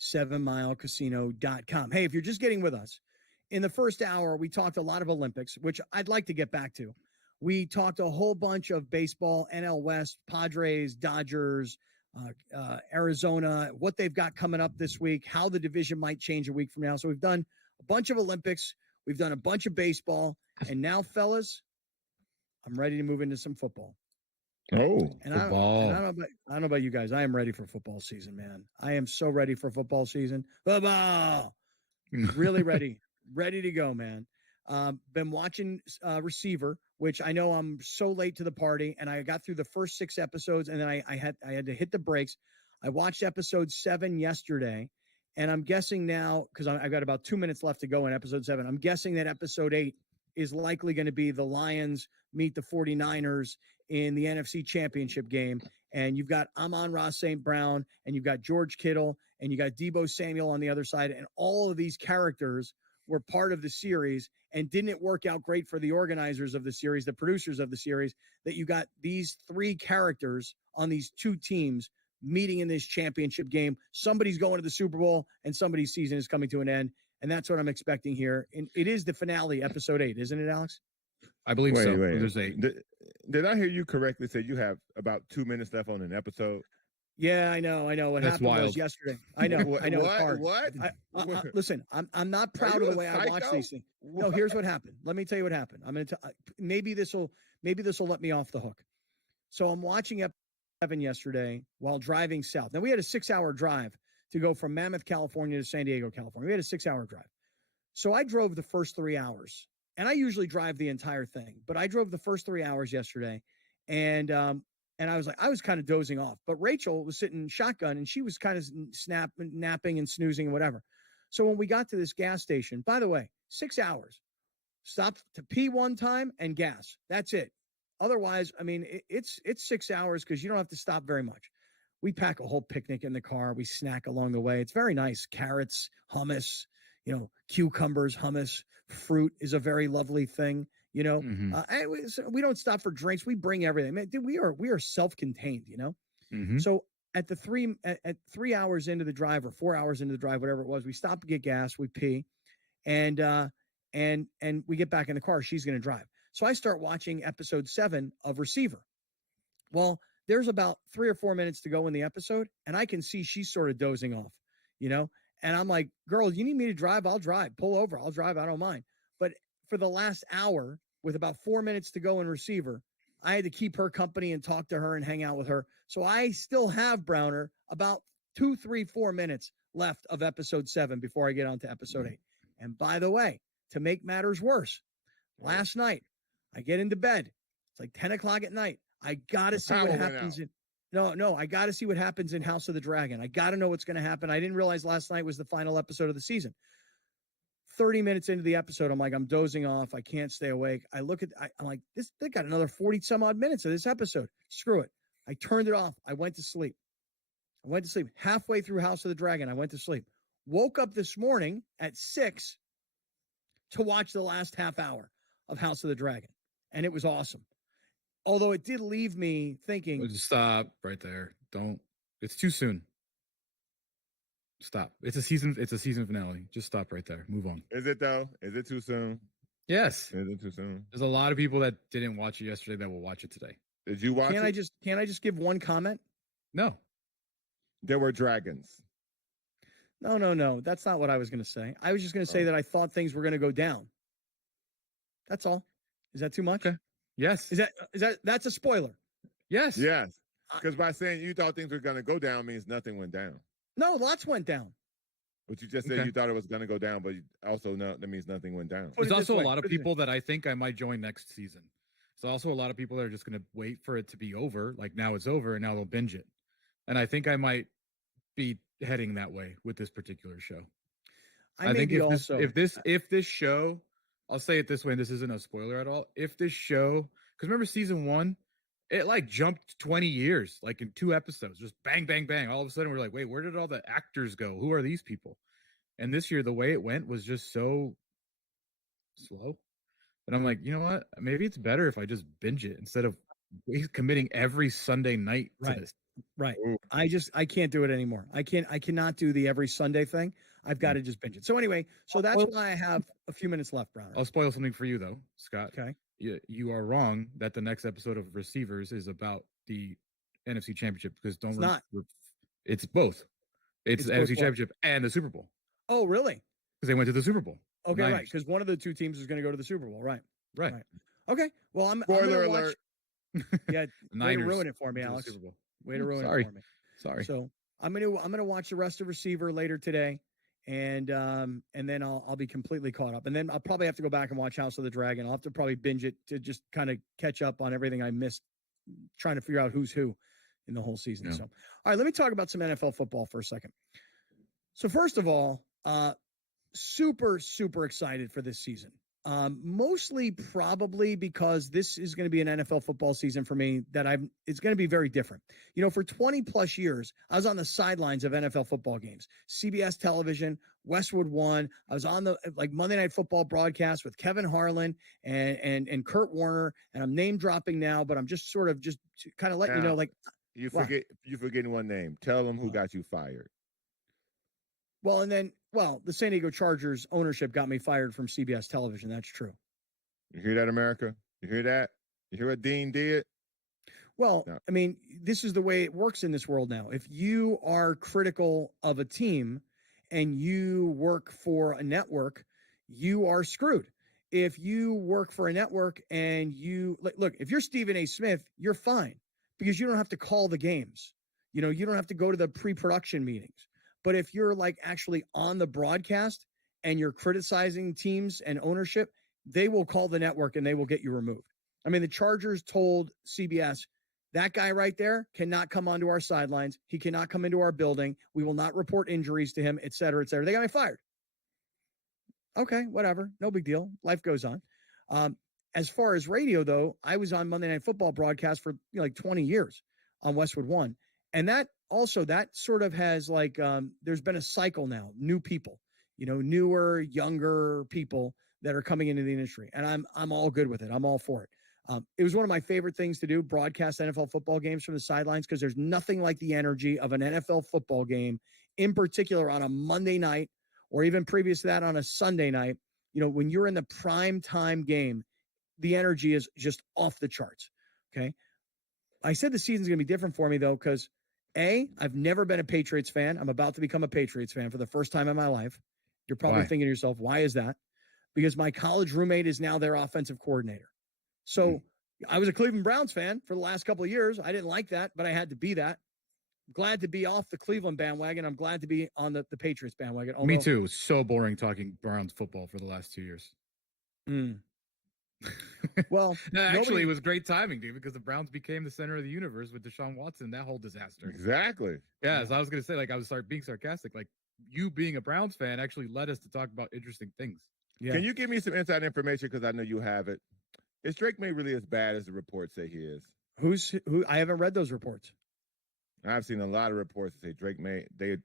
7milecasino.com. Hey, if you're just getting with us, in the first hour, we talked a lot of Olympics, which I'd like to get back to. We talked a whole bunch of baseball, NL West, Padres, Dodgers, Arizona, what they've got coming up this week, how the division might change a week from now. So we've done a bunch of Olympics. We've done a bunch of baseball. And now, fellas, I'm ready to move into some football. Oh, and football. I don't know about you guys. I am ready for football season, man. I am so ready for football season. Football! Really ready. Ready to go, man. Been watching Receiver, which I know I'm so late to the party, and I got through the first 6 episodes, and then I had to hit the brakes. I watched episode 7 yesterday, and I'm guessing now, because I've got about 2 minutes left to go in episode 7, I'm guessing that episode 8 is likely going to be the Lions meet the 49ers in the NFC Championship game. And you've got Amon-Ra St. Brown, and you've got George Kittle, and you got Deebo Samuel on the other side, and all of these characters were part of the series. And didn't it work out great for the organizers of the series, the producers of the series, that you got these 3 characters on these 2 teams meeting in this championship game? Somebody's going to the Super Bowl, and somebody's season is coming to an end. And that's what I'm expecting here. And it is the finale, episode 8, isn't it, Alex? I believe so. Wait. There's 8. Did I hear you correctly say you have about 2 minutes left on an episode? Yeah, I know. What That's happened wild. was yesterday. I know. What? Listen, I'm not proud of the way I watch these things. No, here's what happened. Let me tell you what happened. I'm going to maybe this will let me off the hook. So I'm watching episode 7 yesterday while driving south. Now we had a 6-hour drive to go from Mammoth, California to San Diego, California. We had a 6-hour drive. So I drove the first 3 hours, and I usually drive the entire thing, but I drove the first 3 hours yesterday, and I was kind of dozing off, but Rachel was sitting shotgun, and she was kind of napping and snoozing and whatever. So when we got to this gas station, by the way, 6 hours, stop to pee one time and gas. That's it. Otherwise, I mean, it's 6 hours because you don't have to stop very much. We pack a whole picnic in the car. We snack along the way. It's very nice. Carrots, hummus, cucumbers, hummus, fruit is a very lovely thing. We don't stop for drinks. We bring everything. Man, dude, we are self-contained, Mm-hmm. So at 3 hours into the drive or 4 hours into the drive, whatever it was, we stop to get gas, we pee, and we get back in the car. She's going to drive. So I start watching episode 7 of Receiver. Well, there's about 3 or 4 minutes to go in the episode, and I can see she's sort of dozing off, and I'm like, girl, you need me to drive? I'll drive. Pull over. I'll drive. I don't mind. But for the last hour, with about 4 minutes to go in Receiver, I had to keep her company and talk to her and hang out with her. So I still have, Browner, about 2, 3, 4 minutes left of episode 7 before I get on to episode 8. And by the way, to make matters worse, last night, I get into bed. It's like 10 o'clock at night. I got to see what happens. I got to see what happens in House of the Dragon. I got to know what's going to happen. I didn't realize last night was the final episode of the season. 30 minutes into the episode, I'm like, I'm dozing off. I can't stay awake. I'm like, they got another 40 some odd minutes of this episode. Screw it. I turned it off. I went to sleep. Halfway through House of the Dragon, I went to sleep. Woke up this morning at 6 to watch the last half hour of House of the Dragon. And it was awesome. Although it did leave me thinking. Just stop right there. Don't. It's too soon. Stop. It's a season finale. Just stop right there. Move on. Is it though? Is it too soon? Yes. Is it too soon? There's a lot of people that didn't watch it yesterday that will watch it today. Did you watch it? Can't I just give one comment? No. There were dragons. No. That's not what I was going to say. I was just going to say that I thought things were going to go down. That's all. Is that too much? Okay. Yes. That's a spoiler? Yes. Yes. Because by saying you thought things were going to go down means nothing went down. No, lots went down. But you just said you thought it was going to go down, but also that means nothing went down. There's also a lot of people that I think I might join next season. There's also a lot of people that are just going to wait for it to be over. Like now it's over and now they'll binge it. And I think I might be heading that way with this particular show. I think if this show, I'll say it this way, and this isn't a spoiler at all. If this show, because remember season 1, it like jumped 20 years, like in 2 episodes, just bang, bang, bang. All of a sudden we're like, wait, where did all the actors go? Who are these people? And this year, the way it went was just so slow. And I'm like, you know what? Maybe it's better if I just binge it instead of committing every Sunday night to this. Right. Ooh. I can't do it anymore. I cannot do the every Sunday thing. I've got to just binge it. So anyway, so that's why I have a few minutes left, Browner. I'll spoil something for you though, Scott. Okay. You are wrong that the next episode of Receivers is about the NFC Championship because it's both. It's the NFC Championship and the Super Bowl. Oh, really? Because they went to the Super Bowl. Okay, right. Because one of the two teams is going to go to the Super Bowl, right? Right. Okay. Well, I'm Spoiler gonna watch, alert. Yeah, way to ruin it for me, Alex. Way to ruin it for me. Sorry. So I'm gonna watch the rest of Receiver later today, and then I'll be completely caught up, and then I'll probably have to go back and watch House of the Dragon. I'll have to probably binge it to just kind of catch up on everything I missed, trying to figure out who's who in the whole season. Yeah. So, all right, let me talk about some NFL football for a second. So first of all, super excited for this season. Mostly probably because this is going to be an NFL football season for me it's going to be very different. You know, for 20 plus years, I was on the sidelines of NFL football games, CBS television, Westwood One. I was on the Monday Night Football broadcast with Kevin Harlan and Kurt Warner, and I'm name dropping now, but I'm just sort of just kind of letting you know, you're forgetting one name. Tell them who got you fired. Well, the San Diego Chargers ownership got me fired from CBS television. That's true. You hear that, America? You hear that? You hear what Dean did? Well, no. I mean, this is the way it works in this world now. If you are critical of a team and you work for a network, you are screwed. If you work for a network and look, if you're Stephen A. Smith, you're fine because you don't have to call the games. You know, you don't have to go to the pre-production meetings. But if you're actually on the broadcast and you're criticizing teams and ownership, they will call the network and they will get you removed. I mean, the Chargers told CBS, that guy right there cannot come onto our sidelines. He cannot come into our building. We will not report injuries to him, et cetera, et cetera. They got me fired. Okay, whatever. No big deal. Life goes on. As far as radio, though, I was on Monday Night Football broadcast for 20 years on Westwood One. And that sort of has there's been a cycle now, new people, newer, younger people that are coming into the industry. And I'm all good with it. I'm all for it. It was one of my favorite things to do, broadcast NFL football games from the sidelines, because there's nothing like the energy of an NFL football game, in particular on a Monday night or even previous to that on a Sunday night. When you're in the prime time game, the energy is just off the charts. Okay. I said the season's going to be different for me, though, because I've never been a Patriots fan. I'm about to become a Patriots fan for the first time in my life. You're probably thinking to yourself, why is that? Because my college roommate is now their offensive coordinator. So I was a Cleveland Browns fan for the last couple of years. I didn't like that, but I had to be that. Glad to be off the Cleveland bandwagon. I'm glad to be on the Patriots bandwagon. Me too. It was so boring talking Browns football for the last 2 years. Well, actually, it was great timing, dude, because the Browns became the center of the universe with Deshaun Watson, that whole disaster. Exactly. Yeah, so I was going to say, I was being sarcastic. You being a Browns fan actually led us to talk about interesting things. Yeah. Can you give me some inside information, because I know you have it? Is Drake May really as bad as the reports say he is? Who? I haven't read those reports. I've seen a lot of reports that say Drake May, they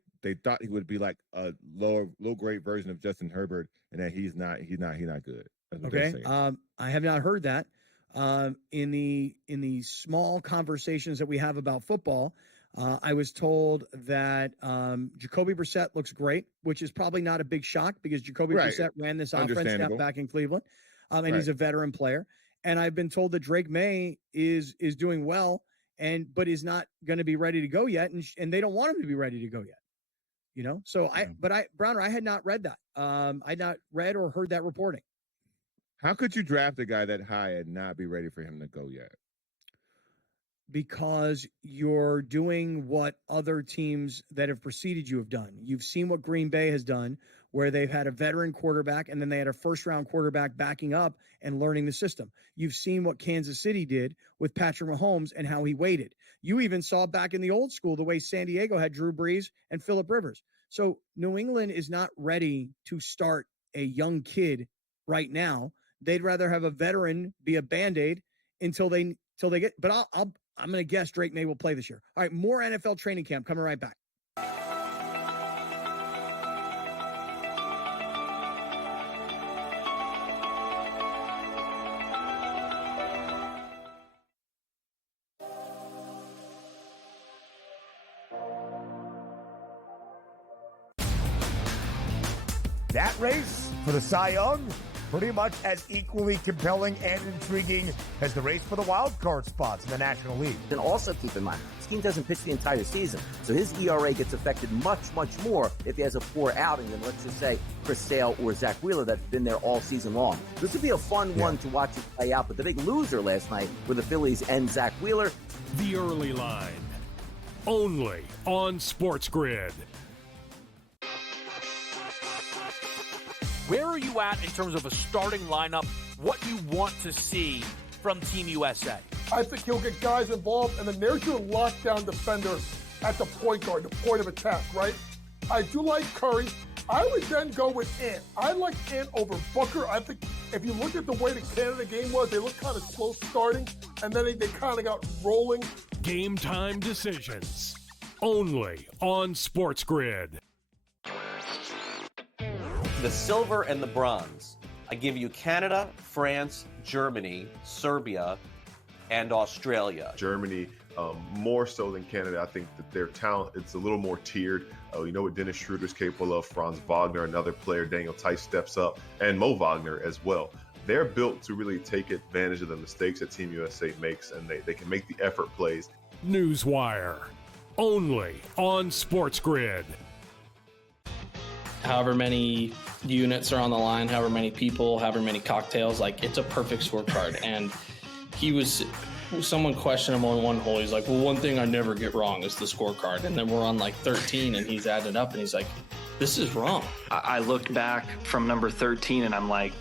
thought he would be like a low grade version of Justin Herbert, and that he's not good. Okay. I have not heard that. In the small conversations that we have about football, I was told that Jacoby Brissett looks great, which is probably not a big shock because Jacoby Brissett ran this offense back in Cleveland, and he's a veteran player. And I've been told that Drake May is doing well, but is not going to be ready to go yet, and they don't want him to be ready to go yet. So Browner, I had not read that. I had not read or heard that reporting. How could you draft a guy that high and not be ready for him to go yet? Because you're doing what other teams that have preceded you have done. You've seen what Green Bay has done, where they've had a veteran quarterback and then they had a first-round quarterback backing up and learning the system. You've seen what Kansas City did with Patrick Mahomes and how he waited. You even saw back in the old school the way San Diego had Drew Brees and Phillip Rivers. So New England is not ready to start a young kid right now. They'd rather have a veteran be a Band-Aid until they get. But I'm going to guess Drake May will play this year. All right, more NFL training camp coming right back. That race for the Cy Young, pretty much as equally compelling and intriguing as the race for the wild card spots in the National League. And also keep in mind, this team doesn't pitch the entire season, so his ERA gets affected much, much more if he has a poor outing than, let's just say, Chris Sale or Zach Wheeler that's been there all season long. This would be a fun one to watch it play out, but the big loser last night were the Phillies and Zach Wheeler. The Early Line, only on SportsGrid. Where are you at in terms of a starting lineup, what you want to see from Team USA? I think he'll get guys involved, and then there's your lockdown defender at the point guard, the point of attack, right? I do like Curry. I would then go with Ant. I like Ant over Booker. I think if you look at the way the Canada game was, they looked kind of slow starting, and then they kind of got rolling. Game time decisions, only on SportsGrid. The silver and the bronze. I give you Canada, France, Germany, Serbia, and Australia. Germany, more so than Canada. I think that their talent, it's a little more tiered. You know what Dennis Schroeder's capable of, Franz Wagner, another player, Daniel Tice steps up, and Mo Wagner as well. They're built to really take advantage of the mistakes that Team USA makes, and they can make the effort plays. Newswire, only on SportsGrid. However many units are on the line, however many people, however many cocktails, like it's a perfect scorecard. And someone questioned him on one hole. He's like, well, one thing I never get wrong is the scorecard. And then we're on like 13 and he's added up and he's like, this is wrong. I looked back from number 13 and I'm like,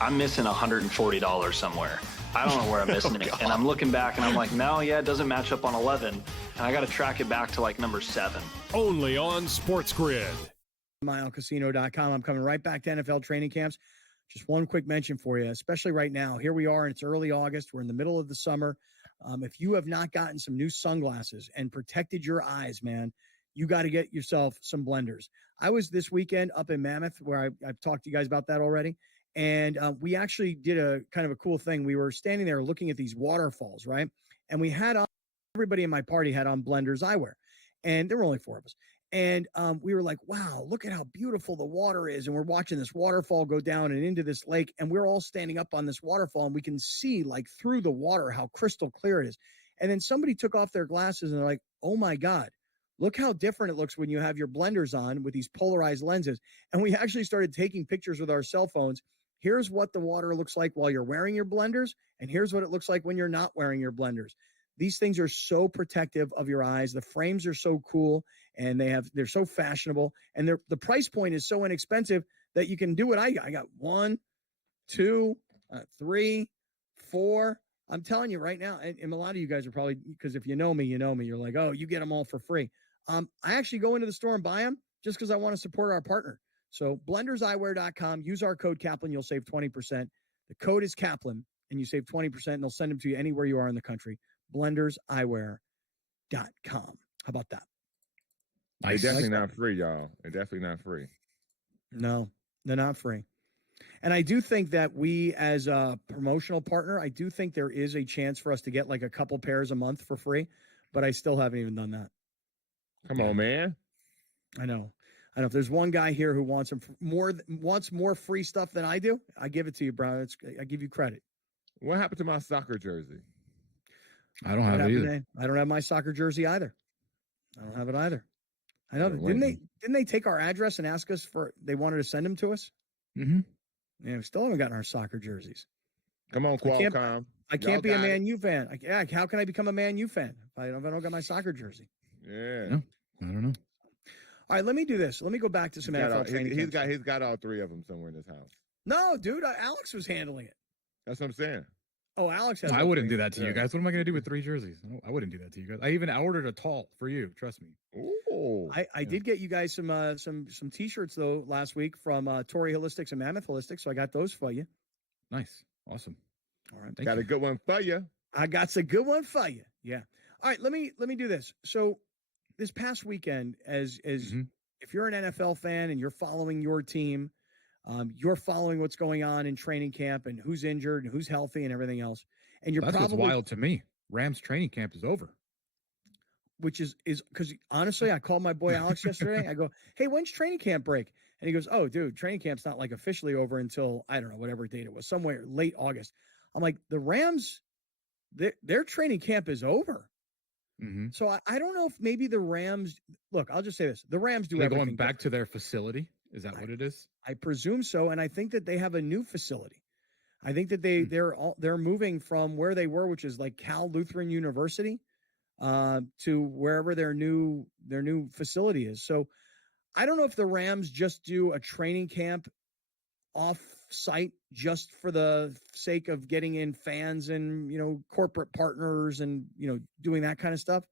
I'm missing $140 somewhere. I don't know where I'm missing it. And I'm looking back and I'm like, no, yeah, it doesn't match up on 11. And I got to track it back to like number 7. Only on SportsGrid. MileCasino.com. I'm coming right back to NFL training camps. Just one quick mention for you, especially right now. Here we are, and it's early August. We're in the middle of the summer. If you have not gotten some new sunglasses and protected your eyes, man, you got to get yourself some blenders. I was this weekend up in Mammoth, where I've talked to you guys about that already. And we actually did a kind of a cool thing. We were standing there looking at these waterfalls, right? And we had everybody in my party had on blenders eyewear. And there were only 4 of us. And we were like, wow, look at how beautiful the water is. And we're watching this waterfall go down and into this lake. And we're all standing up on this waterfall and we can see like through the water how crystal clear it is. And then somebody took off their glasses and they're like, oh my God, look how different it looks when you have your blenders on with these polarized lenses. And we actually started taking pictures with our cell phones. Here's what the water looks like while you're wearing your blenders. And here's what it looks like when you're not wearing your blenders. These things are so protective of your eyes. The frames are so cool and they're so fashionable, and the price point is so inexpensive that you can do what I got 1, 2, 3, 4. I'm telling you right now, and a lot of you guys are probably, because if you know me, you're like, oh, you get them all for free. I actually go into the store and buy them just because I want to support our partner. So blenderseyewear.com, use our code Kaplan, you'll save 20%. The code is Kaplan and you save 20% and they'll send them to you anywhere you are in the country. blenderseyewear.com. How about that? Nice. They're definitely not free, y'all. They're definitely not free. No, they're not free. And I do think that we, as a promotional partner, I do think there is a chance for us to get like a couple pairs a month for free, but I still haven't even done that. Come on, man. I know. If there's one guy here who wants more free stuff than I do, I give it to you, bro. I give you credit. What happened to my soccer jersey? I don't have it either. I don't have my soccer jersey either. I don't have it either. I know. Didn't they take our address and ask us they wanted to send them to us? Mm-hmm. Yeah, we still haven't gotten our soccer jerseys. Come on, Qualcomm. I can't be a Man U fan. How can I become a Man U fan if I don't got my soccer jersey? Yeah. I don't know. All right, let me do this. Let me go back to some NFL training. He's got all 3 of them somewhere in this house. No, dude, Alex was handling it. That's what I'm saying. Oh, Alex has. I wouldn't do that to you guys. What am I going to do with 3 jerseys? I wouldn't do that to you guys. I even ordered a tall for you. Trust me. Ooh. I did get you guys some T-shirts though last week from Torrey Holistics and Mammoth Holistics, so I got those for you. Nice, awesome. All right, got a good one for you. I got a good one for you. Yeah. All right, let me do this. So this past weekend, as if you're an NFL fan and you're following your team, you're following what's going on in training camp and who's injured and who's healthy and everything else. And you're That's probably what's wild to me. Rams training camp is over. which is because honestly, I called my boy Alex yesterday. I go, hey, when's training camp break? And he goes, oh, dude, training camp's not like officially over until, I don't know, whatever date it was, somewhere late August. I'm like, the Rams, their training camp is over. Mm-hmm. So I don't know if maybe the Rams, look, I'll just say this. The Rams do everything going back to their facility. Is that what it is? I presume so. And I think that they have a new facility. I think that they're moving from where they were, which is like Cal Lutheran University, to wherever their new facility is. So I don't know if the Rams just do a training camp off site just for the sake of getting in fans and, corporate partners and, doing that kind of stuff.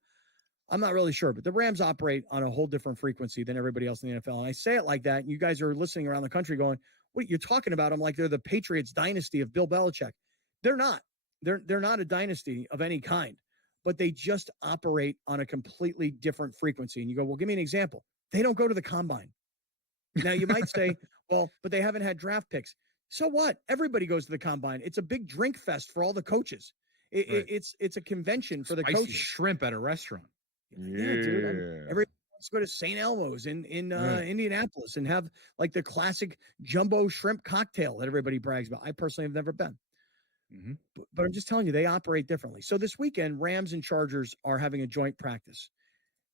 I'm not really sure, but the Rams operate on a whole different frequency than everybody else in the NFL. And I say it like that. And you guys are listening around the country going, what you're talking about? I'm like, they're the Patriots dynasty of Bill Belichick. They're not. They're not a dynasty of any kind, but they just operate on a completely different frequency. And you go, well, give me an example. They don't go to the combine. Now you might say, well, but they haven't had draft picks. So what? Everybody goes to the combine. It's a big drink fest for all the coaches. It's a convention for the Spicy coaches. Shrimp at a restaurant. Yeah, dude. Everybody wants to go to St. Elmo's in Indianapolis and have like the classic jumbo shrimp cocktail that everybody brags about. I personally have never been. Mm-hmm. But I'm just telling you, they operate differently. So this weekend, Rams and Chargers are having a joint practice.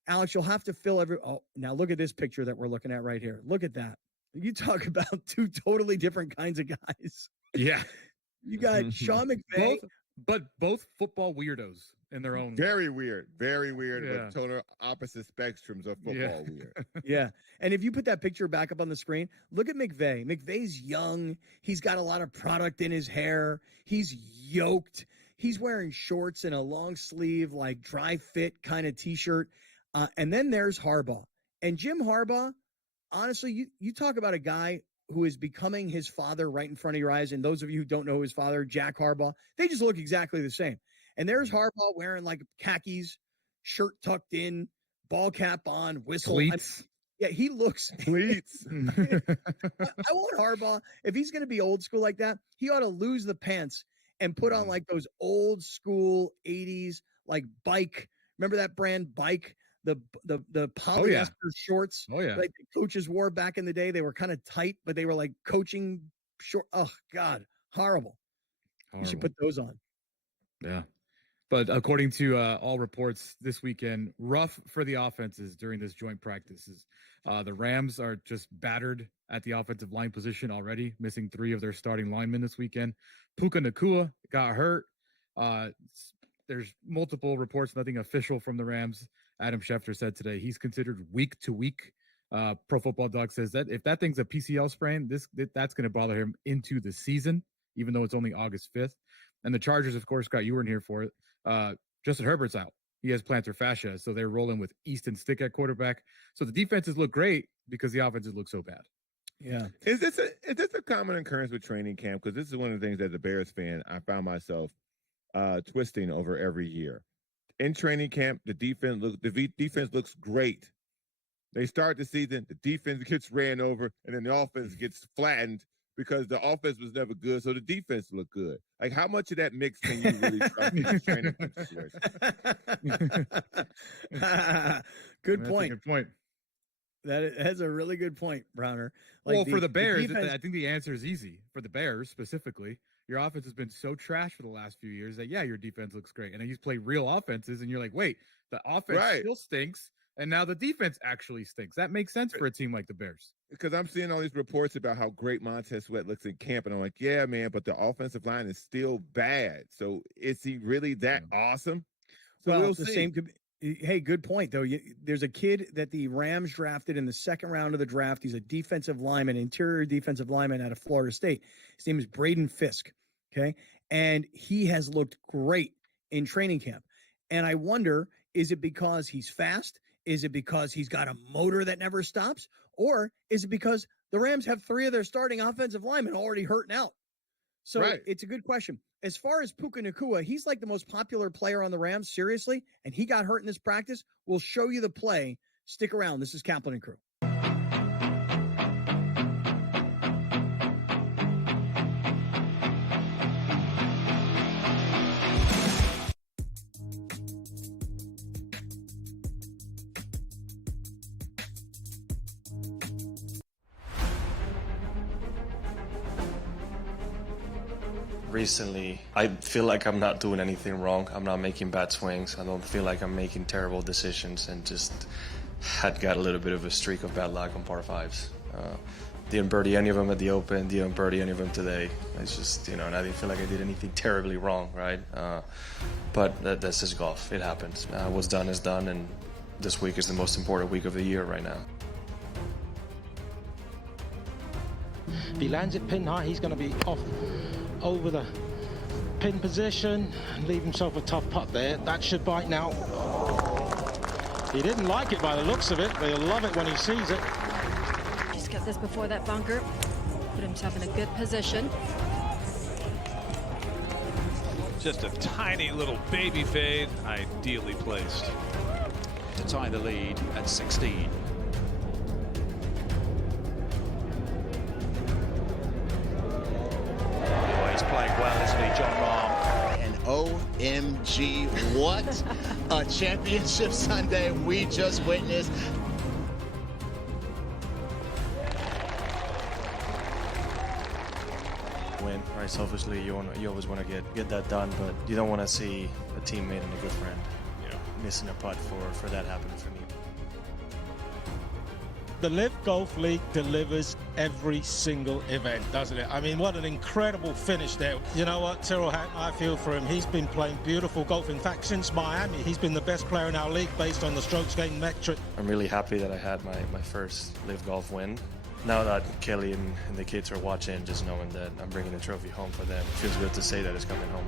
Alex, you'll have to fill now look at this picture that we're looking at right here. Look at that. You talk about two totally different kinds of guys. Yeah. You got Sean McVay. Both football weirdos in their own Very weird, Yeah. but total opposite spectrums of football weird. Yeah. And if you put that picture back up on the screen, look at McVay. McVay's young. He's got a lot of product in his hair. He's yoked. He's wearing shorts and a long sleeve, like dry fit kind of t-shirt. And then there's Harbaugh. And Jim Harbaugh, honestly, you talk about a guy who is becoming his father right in front of your eyes. And those of you who don't know his father, Jack Harbaugh, they just look exactly the same. And there's Harbaugh wearing like khakis, shirt tucked in, ball cap on, whistle. Yeah, he looks Cleats. I want Harbaugh, if he's going to be old school like that, he ought to lose the pants and put on like those old school 80s like Bike. Remember that brand Bike? The polyester shorts like the coaches wore back in the day. They were kind of tight, but they were like coaching short. Oh God, horrible. You should put those on. Yeah. But according to all reports this weekend, rough for the offenses during this joint practices. The Rams are just battered at the offensive line position already, missing 3 of their starting linemen this weekend. Puka Nacua got hurt. There's multiple reports, nothing official from the Rams. Adam Schefter said today he's considered week to week. Pro Football Doc says that if that thing's a PCL sprain, that's going to bother him into the season, even though it's only August 5th. And the Chargers, of course, Scott, you weren't here for it. Justin Herbert's out. He has plantar fascia, so they're rolling with Easton Stick at quarterback. So the defenses look great because the offenses look so bad. Yeah. Is this a common occurrence with training camp? Because this is one of the things as a Bears fan I found myself twisting over every year. In training camp, the defense looks great. They start the season, the defense gets ran over, and then the offense gets flattened because the offense was never good, so the defense looked good. Like, how much of that mix can you really trust in this training camp situation? Good point. Good point. That's a really good point, Browner. Like for the Bears, I think the answer is easy. For the Bears specifically, your offense has been so trash for the last few years that, your defense looks great. And then you play real offenses, and you're like, wait, the offense still stinks, and now the defense actually stinks. That makes sense for a team like the Bears. Because I'm seeing all these reports about how great Montez Sweat looks in camp, and I'm like, yeah, man, but the offensive line is still bad. So is he really that awesome? So we'll see. Same could be. Hey, good point, though. There's a kid that the Rams drafted in the second round of the draft. He's a defensive lineman, interior defensive lineman out of Florida State. His name is Braden Fisk, okay? And he has looked great in training camp. And I wonder, is it because he's fast? Is it because he's got a motor that never stops? Or is it because the Rams have 3 of their starting offensive linemen already hurting out? So it's a good question. As far as Puka Nacua, he's like the most popular player on the Rams, seriously, and he got hurt in this practice. We'll show you the play. Stick around. This is Kaplan and Crew. recently I feel like I'm not doing anything wrong. I'm not making bad swings. I don't feel like I'm making terrible decisions, and just had got a little bit of a streak of bad luck on par fives. Didn't birdie any of them at the Open, didn't birdie any of them today. It's just, and I didn't feel like I did anything terribly wrong, right? But that's just golf. It happens. What's done is done, and this week is the most important week of the year right now. If he lands it pin high, he's going to be off over the pin position and leave himself a tough putt there. That should bite now. He didn't like it by the looks of it, but he'll love it when he sees it. Just get this before that bunker. Put himself in a good position. Just a tiny little baby fade, ideally placed. To tie the lead at 16. Oh, he's playing well, isn't he, John Rahm? And OMG, what a championship Sunday we just witnessed. Win, right? Selfishly, you always want to get that done, but you don't want to see a teammate and a good friend, missing a putt for that happening for me. The Live Golf League delivers every single event, doesn't it? I mean, what an incredible finish there. You know what, Tyrrell Hatton, I feel for him. He's been playing beautiful golf. In fact, since Miami, he's been the best player in our league based on the strokes gained metric. I'm really happy that I had my first Live Golf win. Now that Kelly and the kids are watching, just knowing that I'm bringing the trophy home for them, it feels good to say that it's coming home.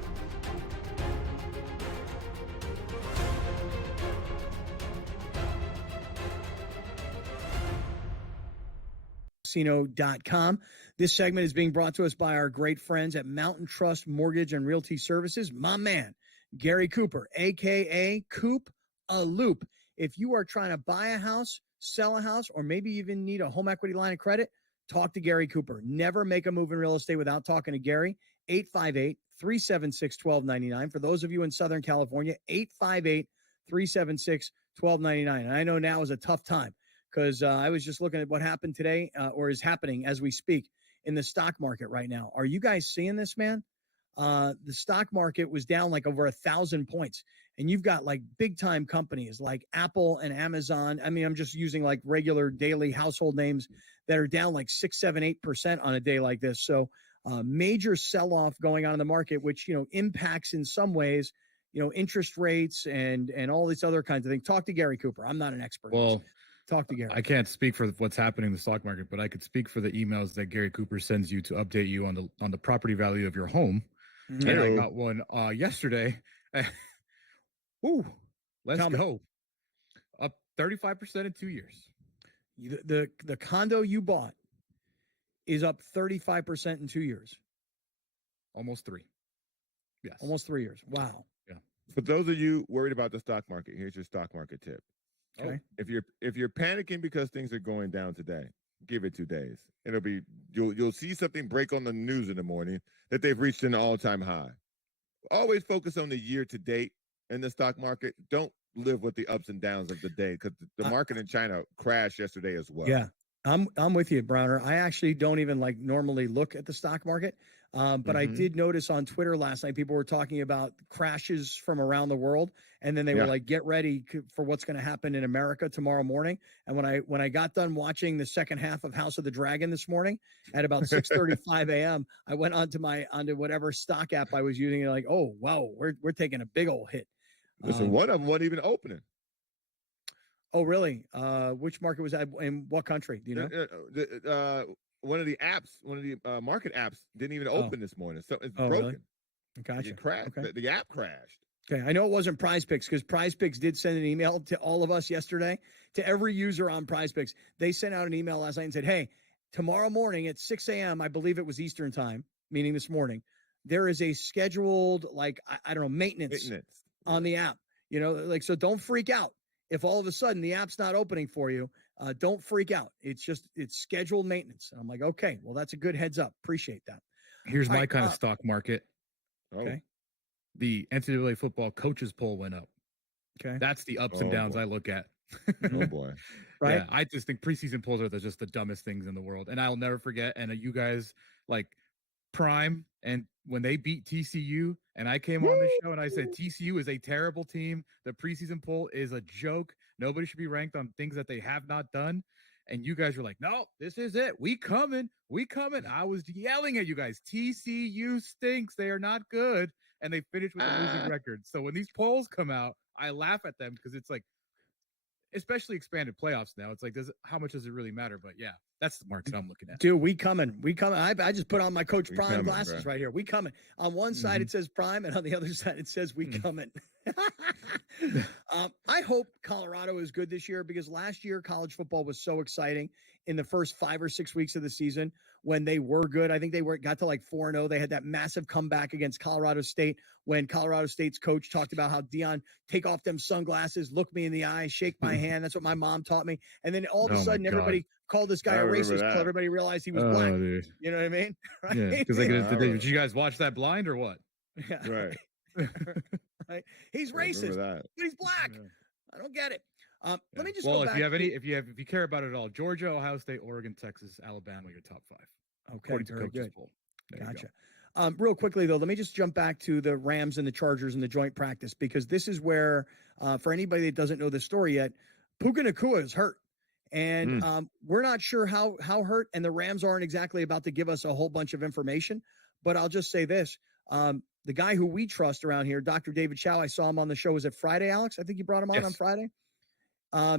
Casino.com. This segment is being brought to us by our great friends at Mountain Trust Mortgage and Realty Services. My man, Gary Cooper, a.k.a. Coop a Loop. If you are trying to buy a house, sell a house, or maybe even need a home equity line of credit, talk to Gary Cooper. Never make a move in real estate without talking to Gary. 858-376-1299. For those of you in Southern California, 858-376-1299. And I know now is a tough time, because I was just looking at what happened today, or is happening as we speak in the stock market right now. Are you guys seeing this, man? The stock market was down like over 1,000 points. And you've got like big time companies like Apple and Amazon. I mean, I'm just using like regular daily household names that are down like 6, 7, 8% on a day like this. So major sell off going on in the market, which, impacts in some ways, interest rates and all these other kinds of things. Talk to Gary Cooper. I'm not an expert. Well, talk to Gary. I can't speak for what's happening in the stock market, but I could speak for the emails that Gary Cooper sends you to update you on the property value of your home. Mm-hmm. And I got one yesterday. Woo! Let's go. Up 35% in 2 years. The condo you bought is up 35% in 2 years. Almost 3. Yes. Almost 3 years. Wow. Yeah. For those of you worried about the stock market, here's your stock market tip. Okay. If you're panicking because things are going down today, give it 2 days. It'll be you'll see something break on the news in the morning that they've reached an all-time high. Always focus on the year to date in the stock market. Don't live with the ups and downs of the day, because the market in China crashed yesterday as well. Yeah, I'm with you, Browner. I actually don't even normally look at the stock market. But I did notice on Twitter last night, people were talking about crashes from around the world. And then they were like, get ready for what's going to happen in America tomorrow morning. And when I got done watching the second half of House of the Dragon this morning at about 6:35 a.m., I went onto whatever stock app I was using, and like, oh, wow, we're taking a big old hit. Listen, one of them wasn't even opening. Oh, really? Which market was that? In what country? Do you know? One of the market apps didn't even open this morning. So it's broken. Really? Gotcha. It crashed. Okay. The app crashed. Okay. I know it wasn't Prize Picks, because Prize Picks did send an email to all of us yesterday, to every user on Prize Picks. They sent out an email last night and said, hey, tomorrow morning at 6 a.m., I believe it was Eastern time, meaning this morning, there is a scheduled, maintenance on the app. So don't freak out. If all of a sudden the app's not opening for you, don't freak out. It's scheduled maintenance. And I'm like, okay, well, that's a good heads up. Appreciate that. Here's my kind of stock market. Okay. The NCAA football coaches poll went up. Okay. That's the ups and downs I look at. Oh, boy. Right. Yeah, I just think preseason polls are just the dumbest things in the world. And I'll never forget. And you guys, Prime, and when they beat TCU, and I came on the show and I said TCU is a terrible team. The preseason poll is a joke. Nobody should be ranked on things that they have not done. And you guys were like, no, this is it. We coming. I was yelling at you guys. TCU stinks. They are not good. And they finished with a losing record. So when these polls come out, I laugh at them because it's like, especially expanded playoffs now. It's like, how much does it really matter? But yeah, that's the marks I'm looking at. Dude, we coming. I just put on my Coach Prime glasses right here. We coming. On one side it says Prime, and on the other side it says we coming. I hope Colorado is good this year because last year college football was so exciting in the first 5 or 6 weeks of the season when they were good. I think they got to like 4-0. They had that massive comeback against Colorado State when Colorado State's coach talked about how Deion, take off them sunglasses, look me in the eye, shake my hand. That's what my mom taught me. And then all of a sudden everybody called this guy a racist until everybody realized he was black. Dude. You know what I mean? Right? Yeah, because did you guys watch that blind or what? Yeah. Right. Right. He's racist, but he's black. Yeah. I don't get it. Let me just go back. If you care about it at all, Georgia, Ohio State, Oregon, Texas, Alabama, your top 5. Okay, very good. Gotcha. Real quickly though, let me just jump back to the Rams and the Chargers and the joint practice because this is where, for anybody that doesn't know the story yet, Puka Nacua is hurt. And we're not sure how hurt, and the Rams aren't exactly about to give us a whole bunch of information. But I'll just say this. The guy who we trust around here, Dr. David Chow, I saw him on the show. Was it Friday, Alex? I think you brought him on Friday.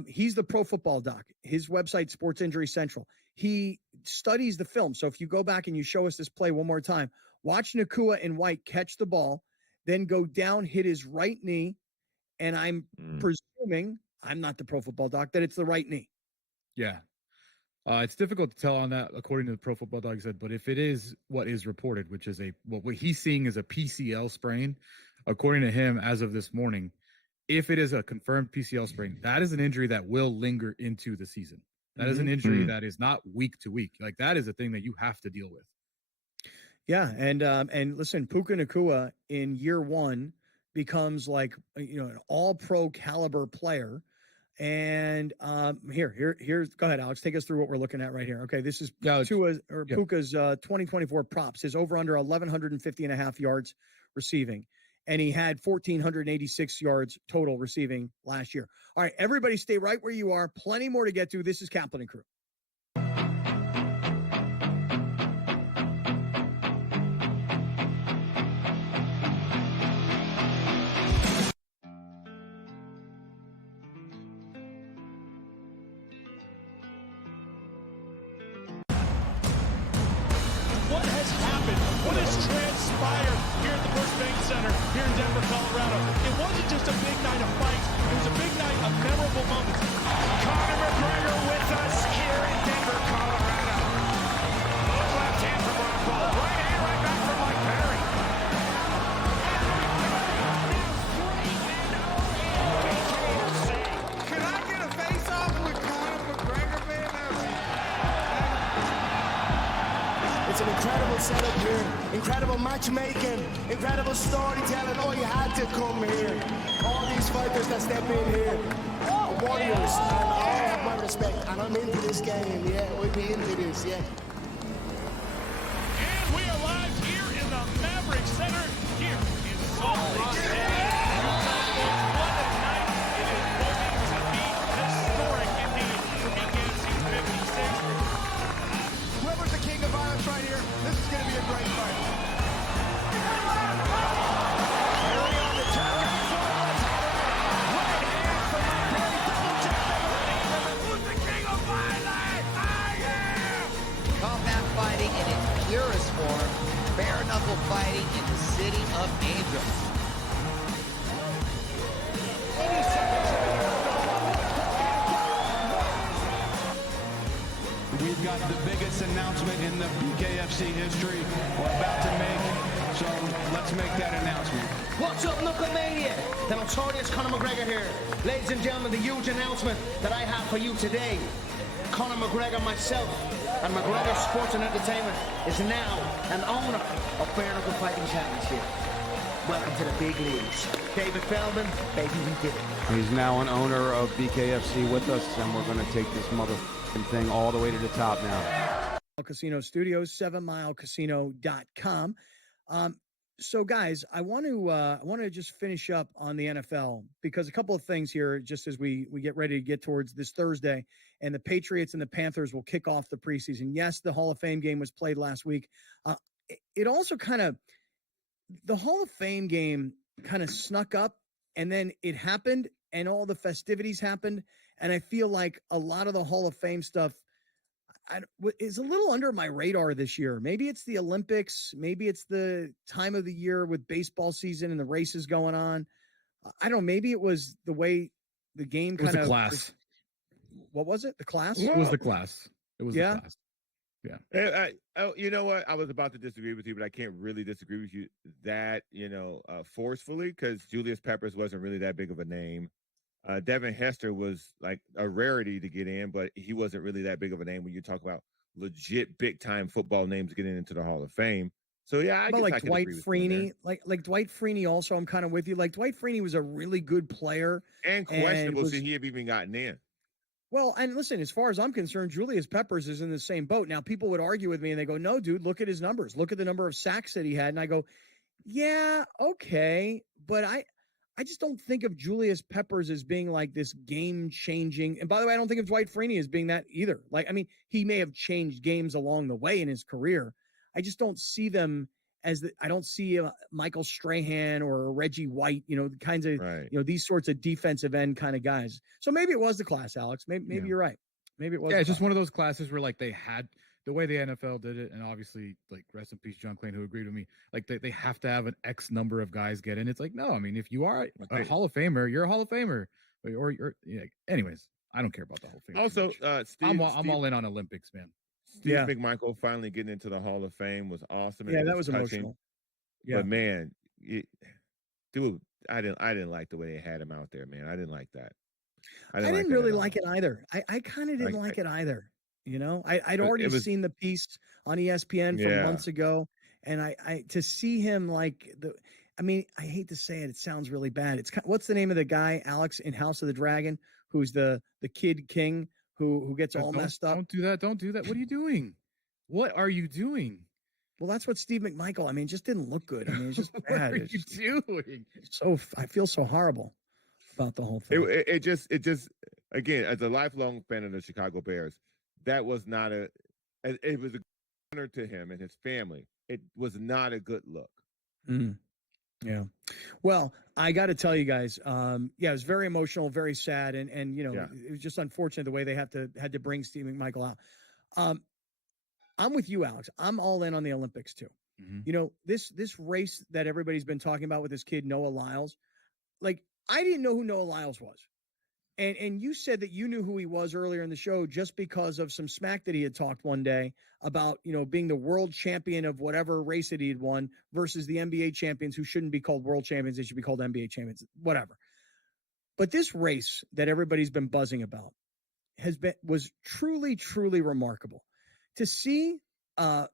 He's the pro football doc. His website, Sports Injury Central. He studies the film. So if you go back and you show us this play one more time, watch Nacua in white catch the ball, then go down, hit his right knee, and I'm presuming, I'm not the pro football doc, that it's the right knee. Yeah. It's difficult to tell on that, according to the Pro Football Dog said, but if it is what is reported, which is what he's seeing is a PCL sprain, according to him, as of this morning, if it is a confirmed PCL sprain, that is an injury that will linger into the season. That is an injury that is not week to week. Like that is a thing that you have to deal with. Yeah. And listen, Puka Nacua in year one becomes like, an all pro caliber player. And here's go ahead, Alex. Take us through what we're looking at right here. Okay, this is Puka's 2024 props. His over under 1,150.5 yards receiving, and he had 1,486 yards total receiving last year. All right, everybody, stay right where you are. Plenty more to get to. This is Kaplan and Crew. What has happened? What has transpired here at the First Bank Center here in Denver, Colorado? It wasn't just a big night of fights. It was a big night of memorable moments. Conor McGregor with us here in Denver, Colorado. Left hand from Ron Paul. Right hand right back from Mike Perry. Can I get a face-off with Conor McGregor, man? It's an incredible setup here, incredible matchmaking, incredible storytelling. Oh, you had to come here. All these fighters that step in here are warriors, and all have my respect. And I'm into this game, yeah. We'll be into this, yeah. And we are live here in the Maverick Center here in Salt Lake City. What a night it is going to be. Historic indeed for BKFC 56. Whoever's the king of violence right here, this is going to be a great fight. Who's the king of violence? I am! Combat fighting in its purest form, bare knuckle fighting in the city of angels. We've got the biggest announcement in the BKFC history we're about to make, so let's make that announcement. What's up, Knucklemania? The notorious Conor McGregor here. Ladies and gentlemen, the huge announcement that I have for you today. Conor McGregor, myself, and McGregor Sports and Entertainment is now an owner of Bare Knuckle Fighting Championship. Welcome to the big leagues. David Feldman, baby, we did it. He's now an owner of BKFC with us, and we're going to take this motherfucking thing all the way to the top now. Casino Studios, 7milecasino.com. So guys, I want to just finish up on the NFL because a couple of things here, just as we get ready to get towards this Thursday, and the Patriots and the Panthers will kick off the preseason. Yes, the Hall of Fame game was played last week. It also the Hall of Fame game kind of snuck up, and then it happened, and all the festivities happened, and I feel like a lot of the Hall of Fame stuff is a little under my radar this year. Maybe it's the Olympics. Maybe it's the time of the year with baseball season and the races going on. I don't know. Maybe it was the way the game It was the class. What was it? The class? It was the class. It was the class. Yeah. You know what? I was about to disagree with you, but I can't really disagree with you that, forcefully, because Julius Peppers wasn't really that big of a name. Devin Hester was like a rarity to get in, but he wasn't really that big of a name when you talk about legit big time football names getting into the Hall of Fame. So yeah, I guess like I can Dwight agree with you Freeney, like Dwight Freeney. Also, I'm kind of with you. Like Dwight Freeney was a really good player, and questionable should he have even gotten in. Well, and listen, as far as I'm concerned, Julius Peppers is in the same boat. Now, people would argue with me and they go, no, dude, look at his numbers. Look at the number of sacks that he had. And I go, yeah, okay. But I just don't think of Julius Peppers as being like this game-changing. And by the way, I don't think of Dwight Freeney as being that either. Like, I mean, he may have changed games along the way in his career. I just don't see them as I don't see Michael Strahan or Reggie White, the kinds of, these sorts of defensive end kind of guys. So maybe it was the class, Alex. Maybe you're right. Maybe it was. Yeah, it's just one of those classes where like they had the way the NFL did it, and obviously, like, rest in peace, John Clayton, who agreed with me. Like they have to have an X number of guys get in. It's like, no, I mean, if you are a Hall of Famer, you're a Hall of Famer. Or you're, anyways, I don't care about the Hall of Fame. Also, I'm all in on Olympics, man. Steve McMichael finally getting into the Hall of Fame was awesome. Yeah, that was emotional. Yeah. But man, dude, I didn't like the way they had him out there, man. I didn't like that. I didn't really like it either. I kind of didn't like it either. I'd already seen the piece on ESPN from months ago, and I to see him I hate to say it, it sounds really bad. It's what's the name of the guy, Alex, in House of the Dragon, who's the Kid King who gets all messed up? Don't do that. Don't do that. What are you doing? What are you doing? Well, that's what Steve McMichael. I mean, it just didn't look good. I mean, it's just bad. What are you doing? I feel so horrible about the whole thing. It just again, as a lifelong fan of the Chicago Bears, that was not it was a honor to him and his family. It was not a good look. Mm. Yeah. Well, I got to tell you guys, it was very emotional, very sad. And it was just unfortunate the way they had to bring Steve McMichael out. I'm with you, Alex. I'm all in on the Olympics too. Mm-hmm. This race that everybody's been talking about with this kid, Noah Lyles, like I didn't know who Noah Lyles was. And you said that you knew who he was earlier in the show just because of some smack that he had talked one day about, being the world champion of whatever race that he had won versus the NBA champions who shouldn't be called world champions. They should be called NBA champions, whatever. But this race that everybody's been buzzing about was truly, truly remarkable to see, the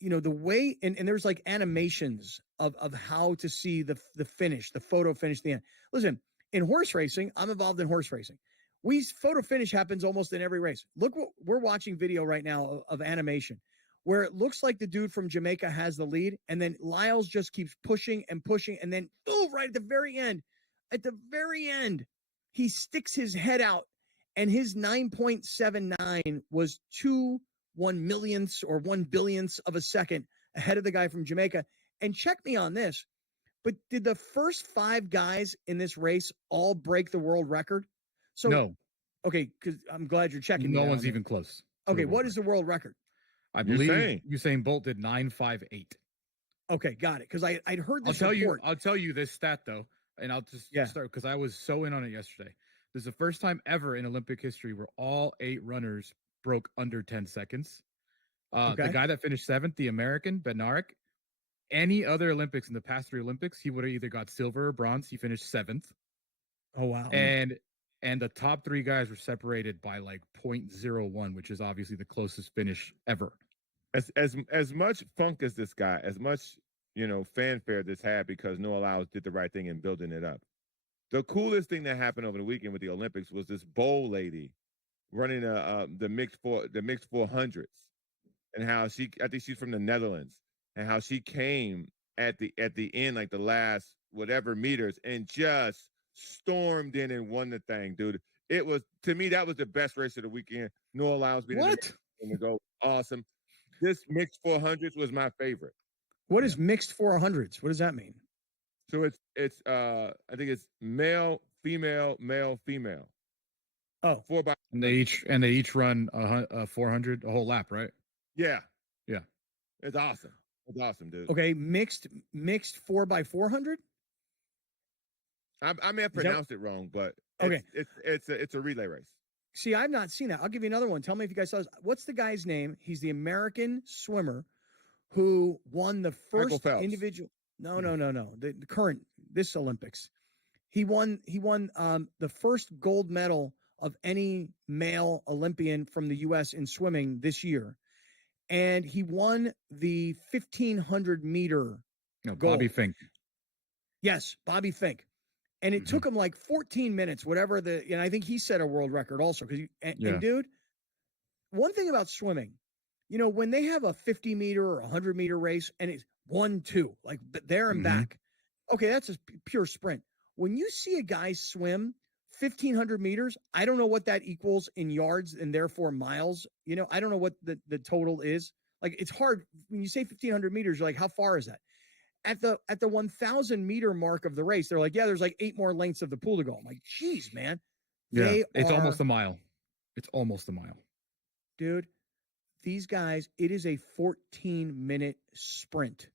way, and there's like animations of how to see the finish, the photo finish at the end. Listen, in horse racing, I'm involved in horse racing. Photo finish happens almost in every race. Look, we're watching video right now of animation where it looks like the dude from Jamaica has the lead, and then Lyles just keeps pushing and pushing, and then right at the very end, he sticks his head out, and his 9.79 was 2/1 or 1 billionths of a second ahead of the guy from Jamaica. And check me on this. But did the first 5 guys in this race all break the world record? So no. Okay, because I'm glad you're checking. No one's even close. Okay, what is the world record? I believe Usain Bolt did 9.58. Okay, got it. Because I'd heard this. I'll tell you this stat though, and I'll just start because I was so in on it yesterday. This is the first time ever in Olympic history where all 8 runners broke under 10 seconds. The guy that finished 7th, the American Bednarik. Any other Olympics in the past 3 Olympics, he would have either got silver or bronze. He finished 7th. Oh, wow. And the top 3 guys were separated by like 0.01, which is obviously the closest finish ever. As much funk as this guy, as much, fanfare this had because Noah Lyles did the right thing in building it up. The coolest thing that happened over the weekend with the Olympics was this bowl lady running the mixed 400s. and how I think she's from the Netherlands, and how she came at the end, like the last whatever meters, and just stormed in and won the thing, dude. It was, to me, that was the best race of the weekend. Noah Lyles being in the goal, awesome. This mixed 400s was my favorite. What is mixed 400s? What does that mean? So it's I think it's male, female, male, female. Oh, 4x. And they each run a 400 a whole lap, right? Yeah. Yeah. It's awesome. It's awesome, dude. Okay, mixed 4x400. I may have pronounced it wrong, but okay, it's a relay race. See, I've not seen that. I'll give you another one. Tell me if you guys saw this. What's the guy's name? He's the American swimmer who won the first individual. No. The current this Olympics. He won the first gold medal of any male Olympian from the U.S. in swimming this year. And he won the 1,500 meter gold. Bobby Fink. Yes, Bobby Fink. And it took him like 14 minutes, whatever and I think he set a world record also. And dude, one thing about swimming, when they have a 50 meter or 100 meter race and it's 1-2, like there and back. Okay, that's a pure sprint. When you see a guy swim 1,500 meters, I don't know what that equals in yards and therefore miles. I don't know what the total is. Like, it's hard when you say 1,500 meters. You're like, how far is that? At the 1,000 meter mark of the race, they're like, yeah, there's like 8 more lengths of the pool to go. I'm like, geez, man. It's almost a mile. It's almost a mile. Dude, these guys, it is a 14-minute sprint.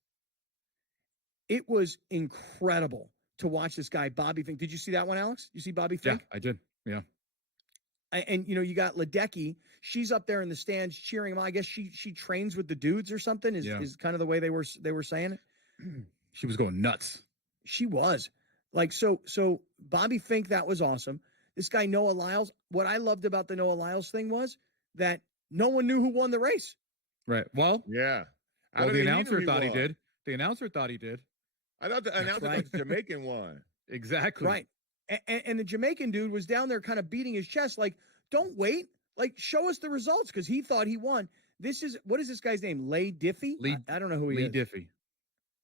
It was incredible to watch this guy, Bobby Fink. Did you see that one, Alex? You see Bobby Fink? Yeah, I did. Yeah. And you got Ledecky. She's up there in the stands cheering him on. I guess she trains with the dudes or something. Is kind of the way they were saying it. She was going nuts. She was like, so Bobby Fink, that was awesome. This guy, Noah Lyles, what I loved about the Noah Lyles thing was that no one knew who won the race. Right. Well, yeah. Well, the announcer thought he did. The announcer thought he did. I thought the announcer thought the Jamaican won. Exactly. Right. And the Jamaican dude was down there kind of beating his chest. Like, don't wait. Like, show us the results. Cause he thought he won. What is this guy's name? Leigh Diffey? I don't know who he is. Leigh Diffey.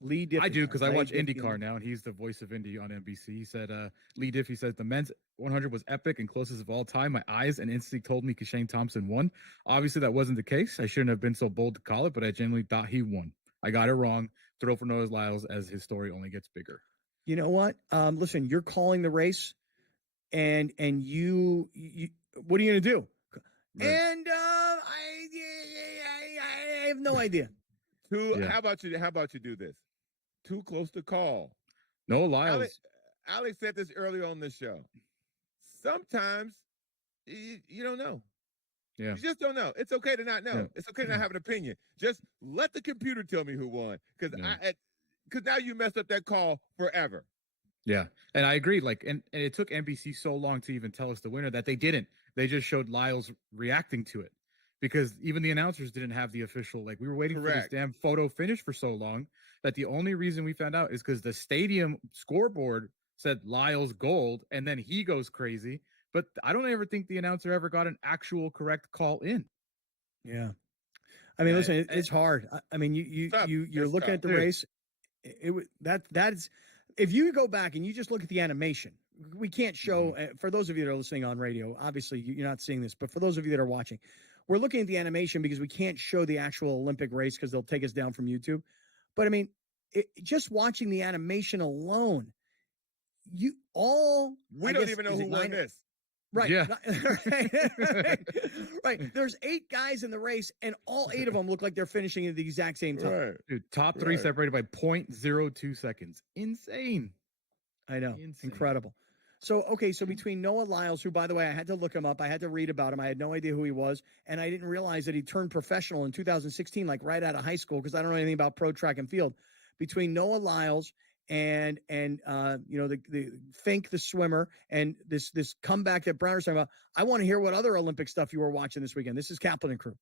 Leigh Diffey. I do, because I watch IndyCar now, and he's the voice of Indy on NBC. He said, Leigh Diffey says, the men's 100 was epic and closest of all time. My eyes and instinct told me Shane Thompson won. Obviously, that wasn't the case. I shouldn't have been so bold to call it, but I genuinely thought he won. I got it wrong. Throw for Noah Lyles as his story only gets bigger. You know what? Listen, you're calling the race, and you what are you going to do? Right. And I have no idea. How about you do this? Too close to call. Noah Lyles. Alex said this earlier on the show. Sometimes you don't know. Yeah. You just don't know. It's okay to not know. Yeah. It's okay to not have an opinion. Just let the computer tell me who won. Because now you messed up that call forever. Yeah. And I agree. Like, and it took NBC so long to even tell us the winner that they didn't. They just showed Lyles reacting to it. Because even the announcers didn't have the official, like, we were waiting for this damn photo finish for so long that the only reason we found out is because the stadium scoreboard said Lyles gold, and then he goes crazy. But I don't ever think the announcer ever got an actual correct call in. Yeah. I mean, listen, it's hard. I mean, you're looking at the race. That's if you go back and you just look at the animation, we can't show, for those of you that are listening on radio, obviously you're not seeing this, but for those of you that are watching, we're looking at the animation because we can't show the actual Olympic race because they'll take us down from YouTube. But I mean, just watching the animation alone, we don't even know who won this. Right. Yeah. Right. There's 8 guys in the race, and all 8 of them look like they're finishing at the exact same time. Right. Dude, top 3 separated by 0.02 seconds. Insane. I know. Insane. Incredible. So between Noah Lyles, who, by the way, I had to look him up. I had to read about him. I had no idea who he was. And I didn't realize that he turned professional in 2016, like right out of high school, because I don't know anything about pro track and field. Between Noah Lyles and the Fink, the swimmer, and this comeback that Browner's talking about, I want to hear what other Olympic stuff you were watching this weekend. This is Kaplan and crew.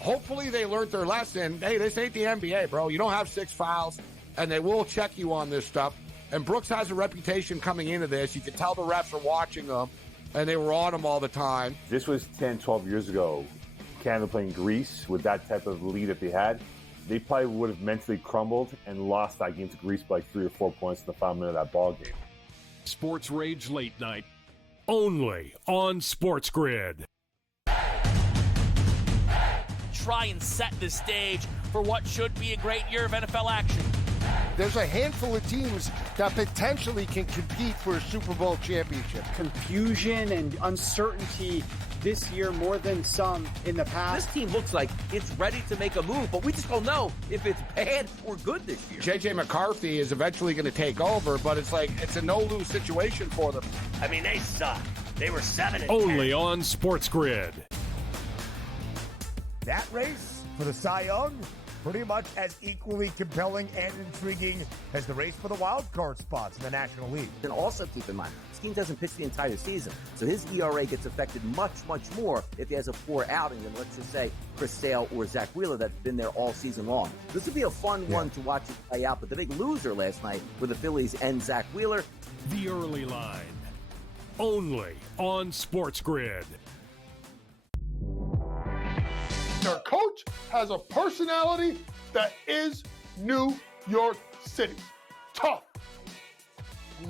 hopefully they learned their lesson. Hey, this ain't the NBA, bro. You don't have 6 fouls, and they will check you on this stuff. And Brooks has a reputation coming into this. You can tell the refs are watching them, and they were on him all the time. This was 10, 12 years ago. Canada playing Greece with that type of lead that they had. They probably would have mentally crumbled and lost that game to Greece by like 3 or 4 points in the final minute of that ball game. Sports Rage Late Night. Only on SportsGrid. Try and set the stage for what should be a great year of NFL action. There's a handful of teams that potentially can compete for a Super Bowl championship. Confusion and uncertainty this year more than some in the past. This team looks like it's ready to make a move, but we just don't know if it's bad or good this year. J.J. McCarthy is eventually going to take over, but it's like it's a no-lose situation for them. I mean, they suck. They were 7-10. Only on SportsGrid. That race for the Cy Young, pretty much as equally compelling and intriguing as the race for the wild card spots in the National League. And also keep in mind, this team doesn't pitch the entire season, so his ERA gets affected much, much more if he has a poor outing than, let's just say, Chris Sale or Zach Wheeler that's been there all season long. This would be a fun one to watch it play out, but the big loser last night were the Phillies and Zach Wheeler. The Early Line. Only on SportsGrid. Their coach has a personality that is New York City. Tough,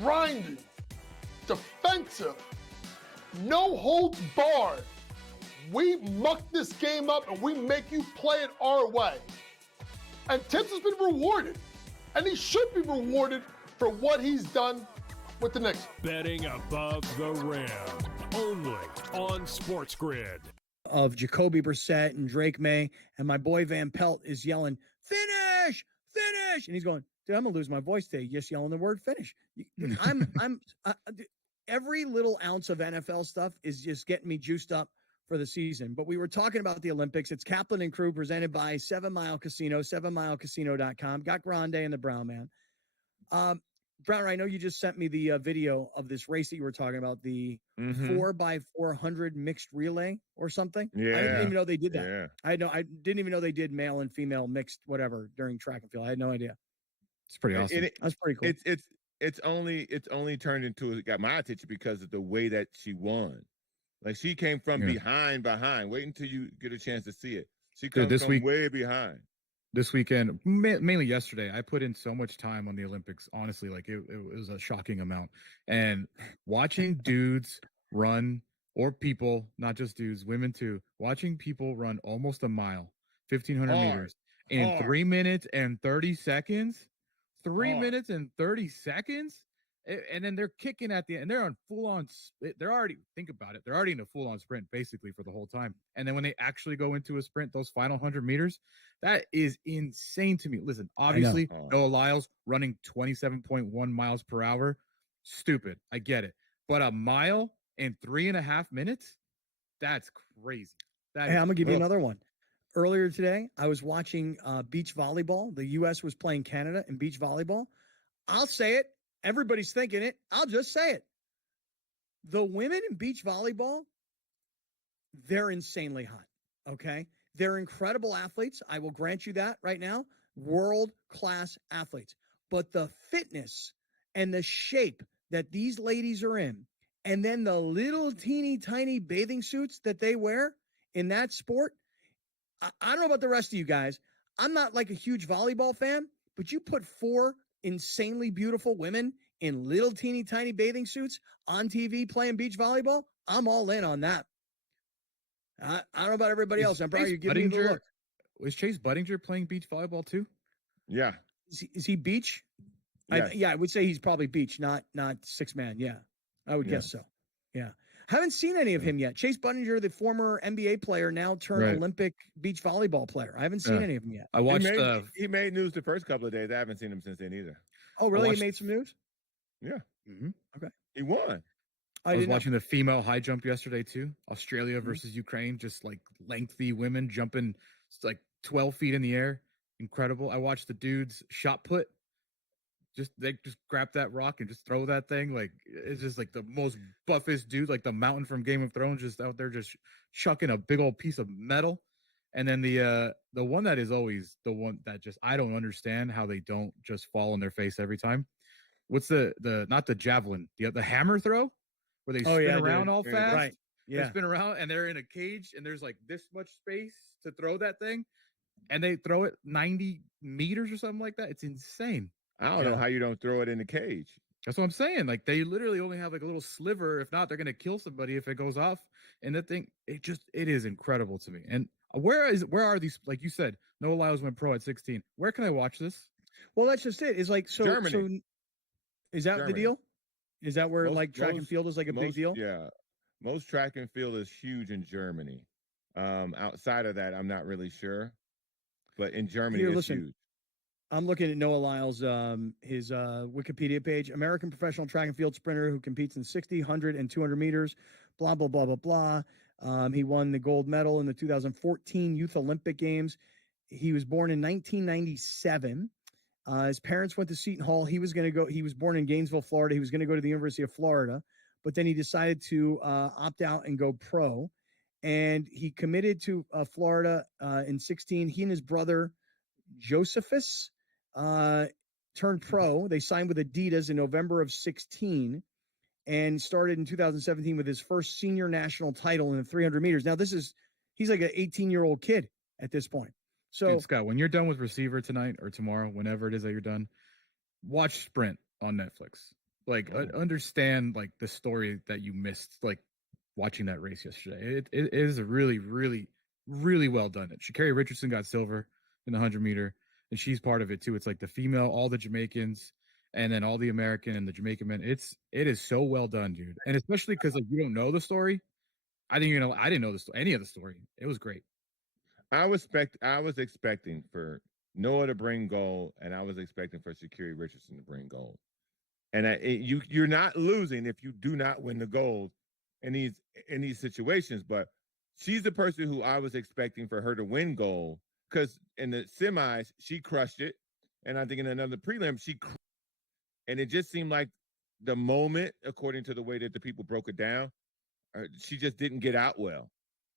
grinding, defensive, no holds barred. We muck this game up and we make you play it our way. And Tibbs has been rewarded, and he should be rewarded for what he's done with the Knicks. Betting above the rim. Only on SportsGrid. Of Jacoby Brissett and Drake May, and my boy Van Pelt is yelling, "Finish! Finish!" And he's going, "Dude, I'm gonna lose my voice today. Just yelling the word finish." Every little ounce of NFL stuff is just getting me juiced up for the season. But we were talking about the Olympics. It's Kaplan and Crew presented by 7 Mile Casino, 7milecasino.com. Got Grande and the Brown Man. Browner, I know you just sent me the video of this race that you were talking about, the 4x400 mixed relay or something. Yeah. I didn't even know they did that. Yeah. I didn't even know they did male and female mixed whatever during track and field. I had no idea. It's pretty awesome. That's pretty cool. It's only turned into, it got my attention because of the way that she won. Like she came from behind. Wait until you get a chance to see it. She comes from way behind. This weekend, mainly yesterday, I put in so much time on the Olympics. Honestly, like it was a shocking amount. And watching dudes run, or people, not just dudes, women too, watching people run almost a mile, 1,500 meters in 3 minutes and 30 seconds. 3 minutes and 30 seconds. And then they're kicking at the end, and they're on full on. They're already, think about it, they're already in a full on sprint basically for the whole time. And then when they actually go into a sprint, those final 100 meters, that is insane to me. Listen, obviously, Noah Lyles running 27.1 miles per hour, stupid. I get it. But a mile in 3.5 minutes, that's crazy. Hey, I'm gonna give you another one. Earlier today, I was watching beach volleyball. The U.S. was playing Canada in beach volleyball. I'll say it. Everybody's thinking it. I'll just say it. The women in beach volleyball, they're insanely hot, okay? They're incredible athletes. I will grant you that right now. World-class athletes. But the fitness and the shape that these ladies are in, and then the little teeny tiny bathing suits that they wear in that sport, I don't know about the rest of you guys. I'm not like a huge volleyball fan, but you put 4 insanely beautiful women in little teeny tiny bathing suits on TV playing beach volleyball, I'm all in on that. I don't know about everybody else. I'm probably giving me the look. Was Chase Budinger playing beach volleyball too? Yeah. Is he beach? Yes. I would say he's probably beach, not 6-man. Yeah, I would guess so. Yeah. Haven't seen any of him yet. Chase Budinger, the former NBA player, now turned Olympic beach volleyball player. I haven't seen any of him yet. I watched. He made news the first couple of days. I haven't seen him since then either. Oh, really? He made some news? Yeah. Mm-hmm. Okay. He won. I was watching the female high jump yesterday too. Australia versus Ukraine, just like lengthy women jumping like 12 feet in the air. Incredible. I watched the dudes shot put. They just grab that rock and just throw that thing. Like it's just like the most buffest dude, like the mountain from Game of Thrones, just out there just chucking a big old piece of metal. And then the one that is always the one that just I don't understand how they don't just fall on their face every time. What's the not the javelin, the hammer throw where they spin around all fast. Right. Yeah. They spin around and they're in a cage and there's like this much space to throw that thing and they throw it 90 meters or something like that. It's insane. I don't know how you don't throw it in the cage. That's what I'm saying. Like they literally only have like a little sliver. If not, they're going to kill somebody if it goes off. And that thing, it is incredible to me. And where are these? Like you said, Noah Lyles went pro at 16. Where can I watch this? Well, that's just it. It's like Germany. So is that Germany. the deal? Is that where Most- track and most- field is like a big most- deal? Yeah. Most track and field is huge in Germany. Outside of that, I'm not really sure. But in Germany, it's huge. I'm looking at Noah Lyles, his Wikipedia page. American professional track and field sprinter who competes in 60, 100, and 200 meters, blah, blah, blah, blah, blah. He won the gold medal in the 2014 Youth Olympic Games. He was born in 1997. His parents went to Seton Hall. He was born in Gainesville, Florida. He was going to go to the University of Florida, but then he decided to opt out and go pro. And he committed to Florida in 16. He and his brother, Josephus, turned pro. They signed with Adidas in November of 16 and started in 2017 with his first senior national title in the 300 meters. Now, he's like an 18-year-old kid at this point. So, Dude, Scott, when you're done with Receiver tonight or tomorrow, whenever it is that you're done, watch Sprint on Netflix. Like, understand like the story that you missed, like watching that race yesterday. It is a really, really, really well done. Sha'Carri Richardson got silver in the 100 meter, and she's part of it too. It's like the female, all the Jamaicans, and then all the American and the Jamaican men. It is so well done, dude. And especially because like you don't know the story. I didn't know any of the story. It was great. I was expecting for Noah to bring gold, and I was expecting for Sha'Carri Richardson to bring gold. And you're not losing if you do not win the gold in these situations. But she's the person who I was expecting for her to win gold, because in the semis she crushed it, and I think in another prelim and it just seemed like the moment, according to the way that the people broke it down, she just didn't get out well.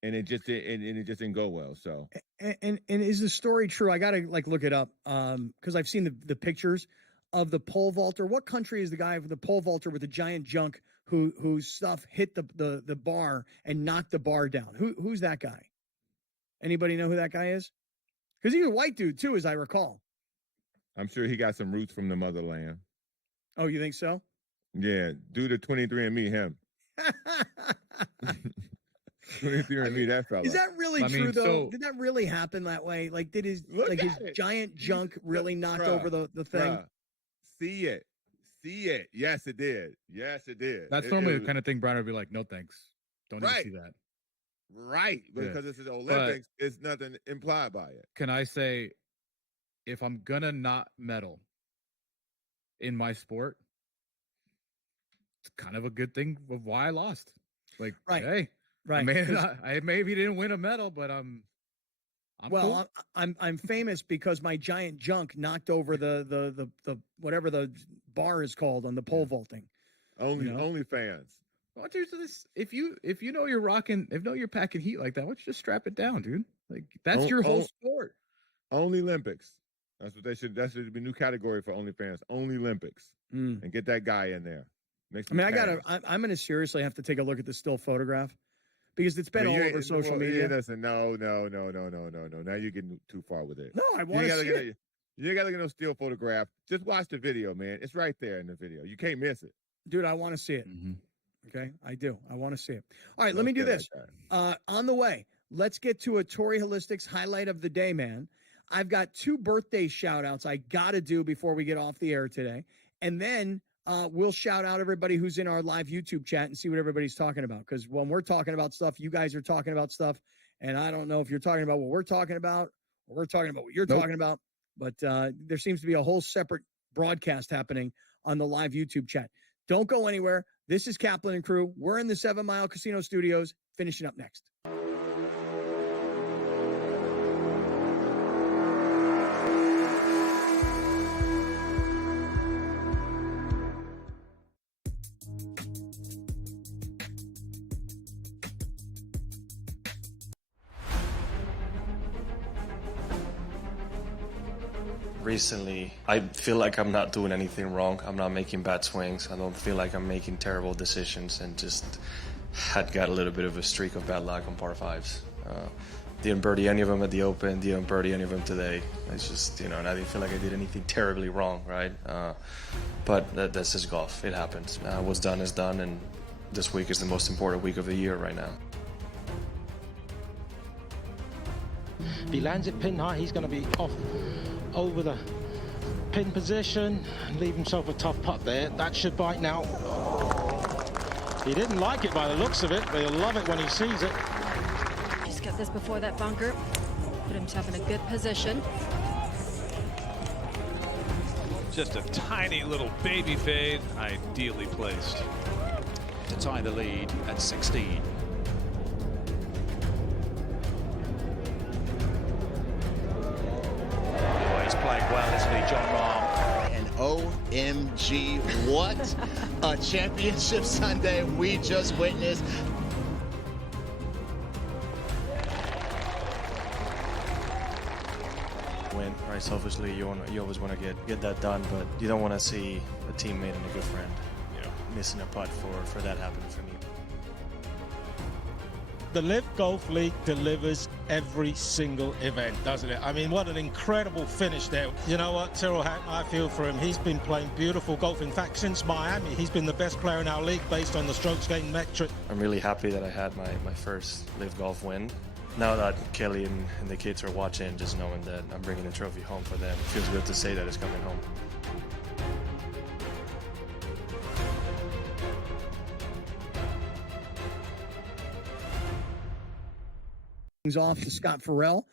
And it just didn't go well. So and is the story true? I gotta look it up because I've seen the pictures of the pole vaulter. What country is the guy with the pole vaulter with the giant junk whose stuff hit the bar and knocked the bar down? Who's that guy? Anybody know who that guy is? Because he's a white dude too, as I recall. I'm sure he got some roots from the motherland. Oh, you think so? Yeah, due to 23andMe, him. 23andMe, that fella. Is that really true though? Did that really happen that way? Like, did his giant junk really knocked over the thing? See it. Yes, it did. That's normally the kind of thing Brian would be like, no thanks. Don't even see that. Right. Because it's the Olympics, it's nothing implied by it. Can I say, if I'm gonna not medal in my sport, it's kind of a good thing of why I lost. Like, hey, right. I maybe didn't win a medal, but I'm cool. I'm famous because my giant junk knocked over the whatever the bar is called on the pole vaulting. Only fans. Why don't you this? If you know you're packing heat like that, why don't you just strap it down, dude? Like that's your whole sport. Only Olympics. That's what they should. That should be a new category for OnlyFans. Only Olympics, and get that guy in there. I'm going to seriously have to take a look at the still photograph because it's been all over social media. Listen, no. Now you're getting too far with it. No, I want to see it. You got to get no still photograph. Just watch the video, man. It's right there in the video. You can't miss it. Dude, I want to see it. Mm-hmm. Okay, I do. I want to see it. All right, let me do this. On the way, let's get to a Torrey Holistics highlight of the day, man. I've got 2 birthday shout-outs I got to do before we get off the air today. And then we'll shout out everybody who's in our live YouTube chat and see what everybody's talking about. Because when we're talking about stuff, you guys are talking about stuff. And I don't know if you're talking about what we're talking about or we're talking about what you're talking about. But there seems to be a whole separate broadcast happening on the live YouTube chat. Don't go anywhere. This is Kaplan and crew. We're in the 7 Mile Casino Studios, finishing up next. recently, I feel like I'm not doing anything wrong. I'm not making bad swings. I don't feel like I'm making terrible decisions, and just had got a little bit of a streak of bad luck on par fives. Didn't birdie any of them at the Open, didn't birdie any of them today. It's just, and I didn't feel like I did anything terribly wrong, right? But that's just golf. It happens. What's done is done, and this week is the most important week of the year right now. If he lands it pin high, he's going to be off over the pin position and leave himself a tough putt there. That should bite now. He didn't like it by the looks of it, but he'll love it when he sees it. Just get this before that bunker. Put himself in a good position. Just a tiny little baby fade, ideally placed. To tie the lead at 16. He's playing well, isn't he, John Rahm? And OMG, what a championship Sunday we just witnessed. Win, right? Selfishly, you always want to get that done, but you don't want to see a teammate and a good friend, missing a putt for that happening for me. The Live Golf League delivers every single event, doesn't it? I mean, what an incredible finish there. You know what, Tyrrell Hatton, I feel for him. He's been playing beautiful golf. In fact, since Miami, he's been the best player in our league based on the strokes gained metric. I'm really happy that I had my first Live Golf win. Now that Kelly and the kids are watching, just knowing that I'm bringing the trophy home for them, it feels good to say that it's coming home. Off to Scott Farrell,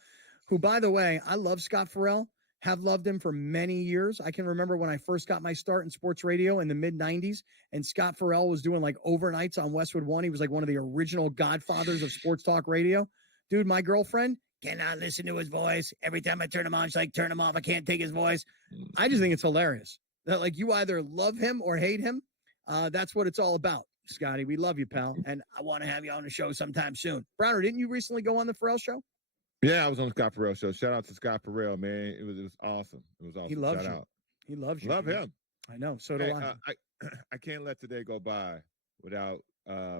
who, by the way, I love Scott Farrell, have loved him for many years. I can remember when I first got my start in sports radio in the mid-90s, and Scott Farrell was doing like overnights on Westwood One. He was like one of the original godfathers of sports talk radio. Dude, my girlfriend cannot listen to his voice. Every time I turn him on, she's like, turn him off. I can't take his voice. I just think it's hilarious that like you either love him or hate him. That's what it's all about. Scotty, we love you, pal, and I want to have you on the show sometime soon. Browner, didn't you recently go on the Farrell show? Yeah, I was on the Scott Farrell show. Shout out to Scott Farrell, man. It was awesome. It was awesome. He loves Shout you. out. He loves you. Love dude. him. I know. So do I. I can't let today go by without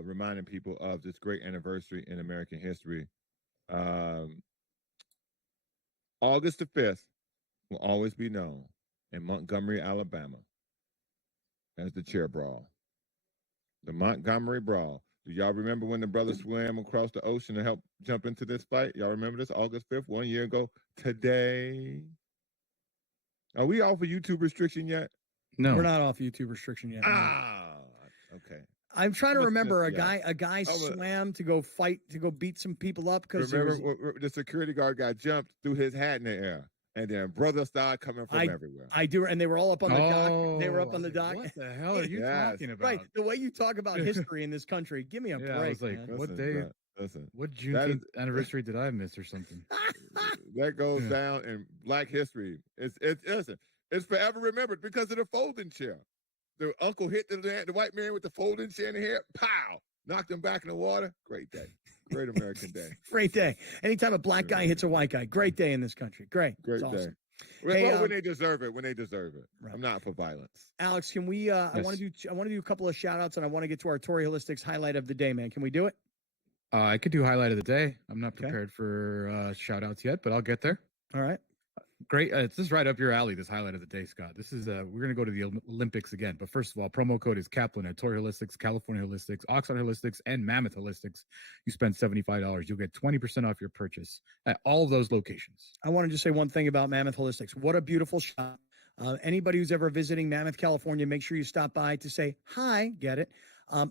reminding people of this great anniversary in American history. August the 5th will always be known in Montgomery, Alabama as the chair brawl. The Montgomery Brawl. Do y'all remember when the brothers swam across the ocean to help jump into this fight? Y'all remember this? August 5th, 1 year ago today. Are we off of YouTube restriction yet? No. We're not off YouTube restriction yet. Okay. I'm trying to remember a guy swam to go fight, to go beat some people up because remember the security guard got jumped, threw his hat in the air. And then brothers started coming from everywhere. I do, and they were all up on the dock. They were up on the dock. What the hell are you talking about? Right, the way you talk about history in this country, give me a break. I was like, man. what day? What Juneteenth anniversary did I miss or something? That goes down in Black history. It's forever remembered because of the folding chair. The uncle hit the white man with the folding chair in the head. Pow! Knocked him back in the water. Great day. Great American day. Great day. Anytime a black guy hits a white guy, great day in this country. Great day. Awesome. Hey, when they deserve it. When they deserve it. Right. I'm not for violence. Alex, can we? Yes. I want to do a couple of shout outs, and I want to get to our Torrey Holistics highlight of the day, man. Can we do it? I could do highlight of the day. I'm not prepared for shout outs yet, but I'll get there. All right. Great. It's just right up your alley, this highlight of the day, Scott. This is, we're going to go to the Olympics again. But first of all, promo code is Kaplan at Torrey Holistics, California Holistics, Oxnard Holistics, and Mammoth Holistics. You spend $75. You'll get 20% off your purchase at all of those locations. I want to just say one thing about Mammoth Holistics. What a beautiful shop. Anybody who's ever visiting Mammoth, California, make sure you stop by to say hi. Get it?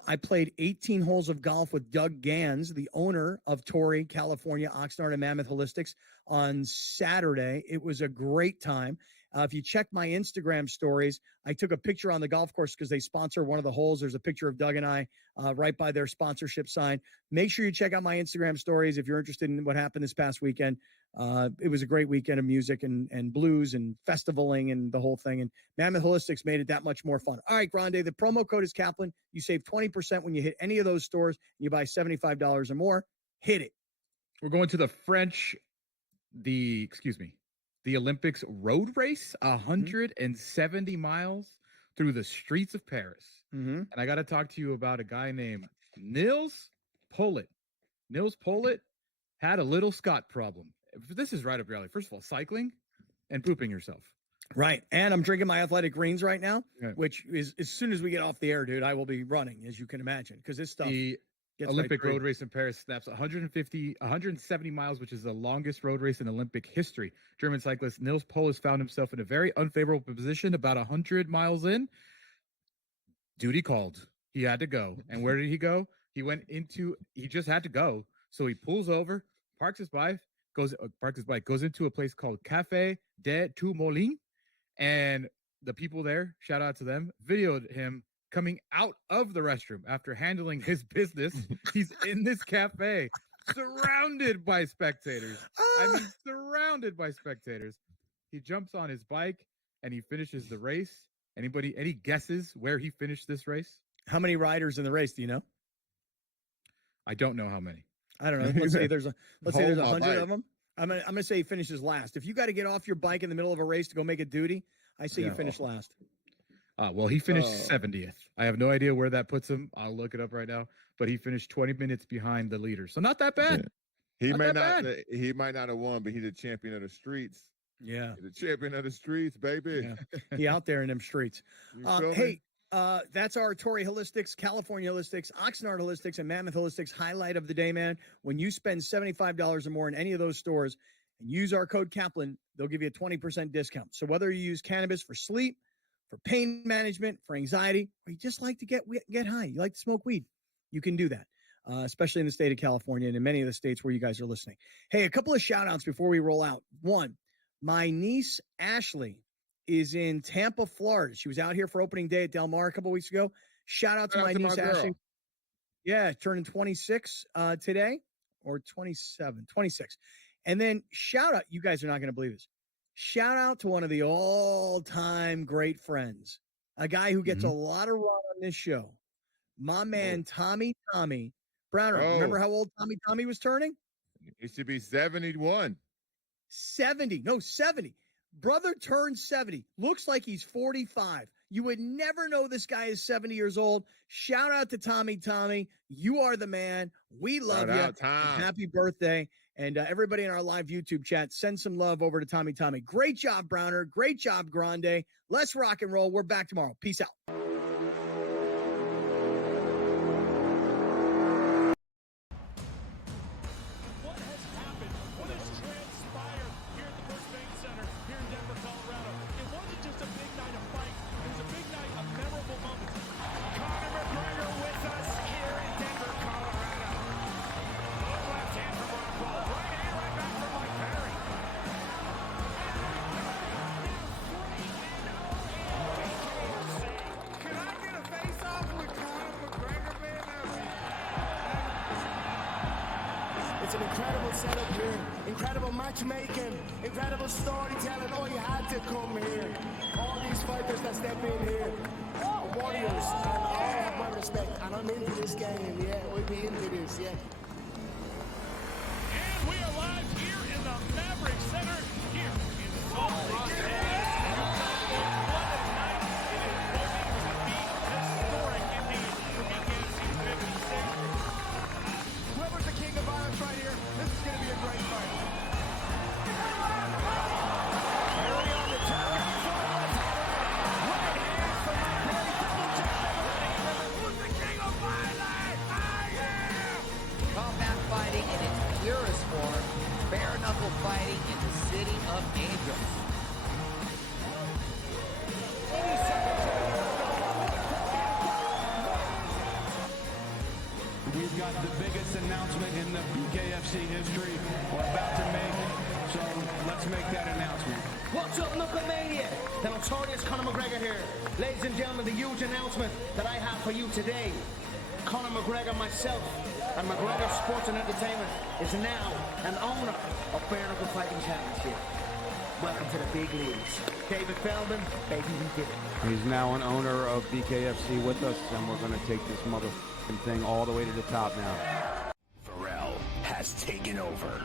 I played 18 holes of golf with Doug Gans, the owner of Torrey, California, Oxnard, and Mammoth Holistics on Saturday. It was a great time. If you check my Instagram stories, I took a picture on the golf course because they sponsor one of the holes. There's a picture of Doug and I right by their sponsorship sign. Make sure you check out my Instagram stories if you're interested in what happened this past weekend. It was a great weekend of music and blues and festivaling and the whole thing. And Mammoth Holistics made it that much more fun. All right, Grande, the promo code is Kaplan. You save 20% when you hit any of those stores and you buy $75 or more. Hit it. We're going to the the Olympics road race, 170 miles through the streets of Paris. Mm-hmm. And I got to talk to you about a guy named Nils Pollitt. Nils Pollitt had a little Scott problem. This is right up your alley. First of all, cycling and pooping yourself. Right. And I'm drinking my Athletic Greens right now, Yeah. which is as soon as we get off the air, dude, I will be running, as you can imagine, because this stuff. The gets Olympic right road race in Paris snaps 170 miles, which is the longest road race in Olympic history. German cyclist Nils Pollitt found himself in a very unfavorable position about 100 miles in. Duty called. He had to go. And where did he go? He just had to go. So he pulls over, parks his bike, goes into a place called Café des Two Moulins. And the people there, shout out to them, videoed him coming out of the restroom after handling his business. He's in this cafe, surrounded by spectators. Surrounded by spectators. He jumps on his bike and he finishes the race. Any guesses where he finished this race? How many riders in the race do you know? I don't know how many. I don't know. Let's say there's 100 of them. I'm gonna say he finishes last. If you got to get off your bike in the middle of a race to go make a duty, I say you finish last. Well, he finished 70th. I have no idea where that puts him. I'll look it up right now. But he finished 20 minutes behind the leader, so not that bad. He might not have won, but he's a champion of the streets. Yeah, he's a champion of the streets, baby. Yeah. He out there in them streets. Hey, that's our Torrey Holistics, California Holistics, Oxnard Holistics, and Mammoth Holistics highlight of the day, man. When you spend $75 or more in any of those stores and use our code Kaplan, they'll give you a 20% discount. So whether you use cannabis for sleep, for pain management, for anxiety, or you just like to get high, you like to smoke weed, you can do that, especially in the state of California and in many of the states where you guys are listening. Hey, a couple of shout outs before we roll out. One, my niece, Ashley, is in Tampa, Florida. She was out here for opening day at Del Mar a couple weeks ago. Shout out to my niece, Ashley. Yeah, turning 26 today, or 26. And then shout out, you guys are not going to believe this. Shout out to one of the all-time great friends, a guy who gets a lot of run on this show. My man, Tommy Browner. Remember how old Tommy was turning? He should be 71. 70. Brother turned 70. Looks like he's 45. You would never know this guy is 70 years old. Shout out to Tommy. You are the man. We love you. Happy birthday. And everybody in our live YouTube chat, send some love over to Tommy. Great job, Browner. Great job, Grande. Let's rock and roll. We're back tomorrow. Peace out. It's an incredible setup here, incredible matchmaking, incredible storytelling. Oh, you had to come here. All these fighters that step in here, warriors, and all have my respect. And I'm into this game, yeah. We'll be into this, yeah. And we are live here in the Maverick Center here in Salt Lake City. What a night it is going to be. Historic indeed for BKFC 56. Whoever's the king of violence right here, this is going to be a great fight. Early on the target. Right hand from my very double champion. Who's the king of violence? I am! Combat fighting in its purest form, bare knuckle fighting in the city of angels. We've got the biggest announcement in the BKFC history we're about to make, so let's make that announcement. What's up, Knucklemania? The notorious Conor McGregor here. Ladies and gentlemen, the huge announcement that I have for you today. Conor McGregor, myself, and McGregor Sports and Entertainment is now an owner of Bare Knuckle Fighting Championship. Welcome to the big leagues. David Feldman, baby, we did it. He's now an owner of BKFC with us, and we're going to take this motherfucking thing all the way to the top now. Pharrell has taken over.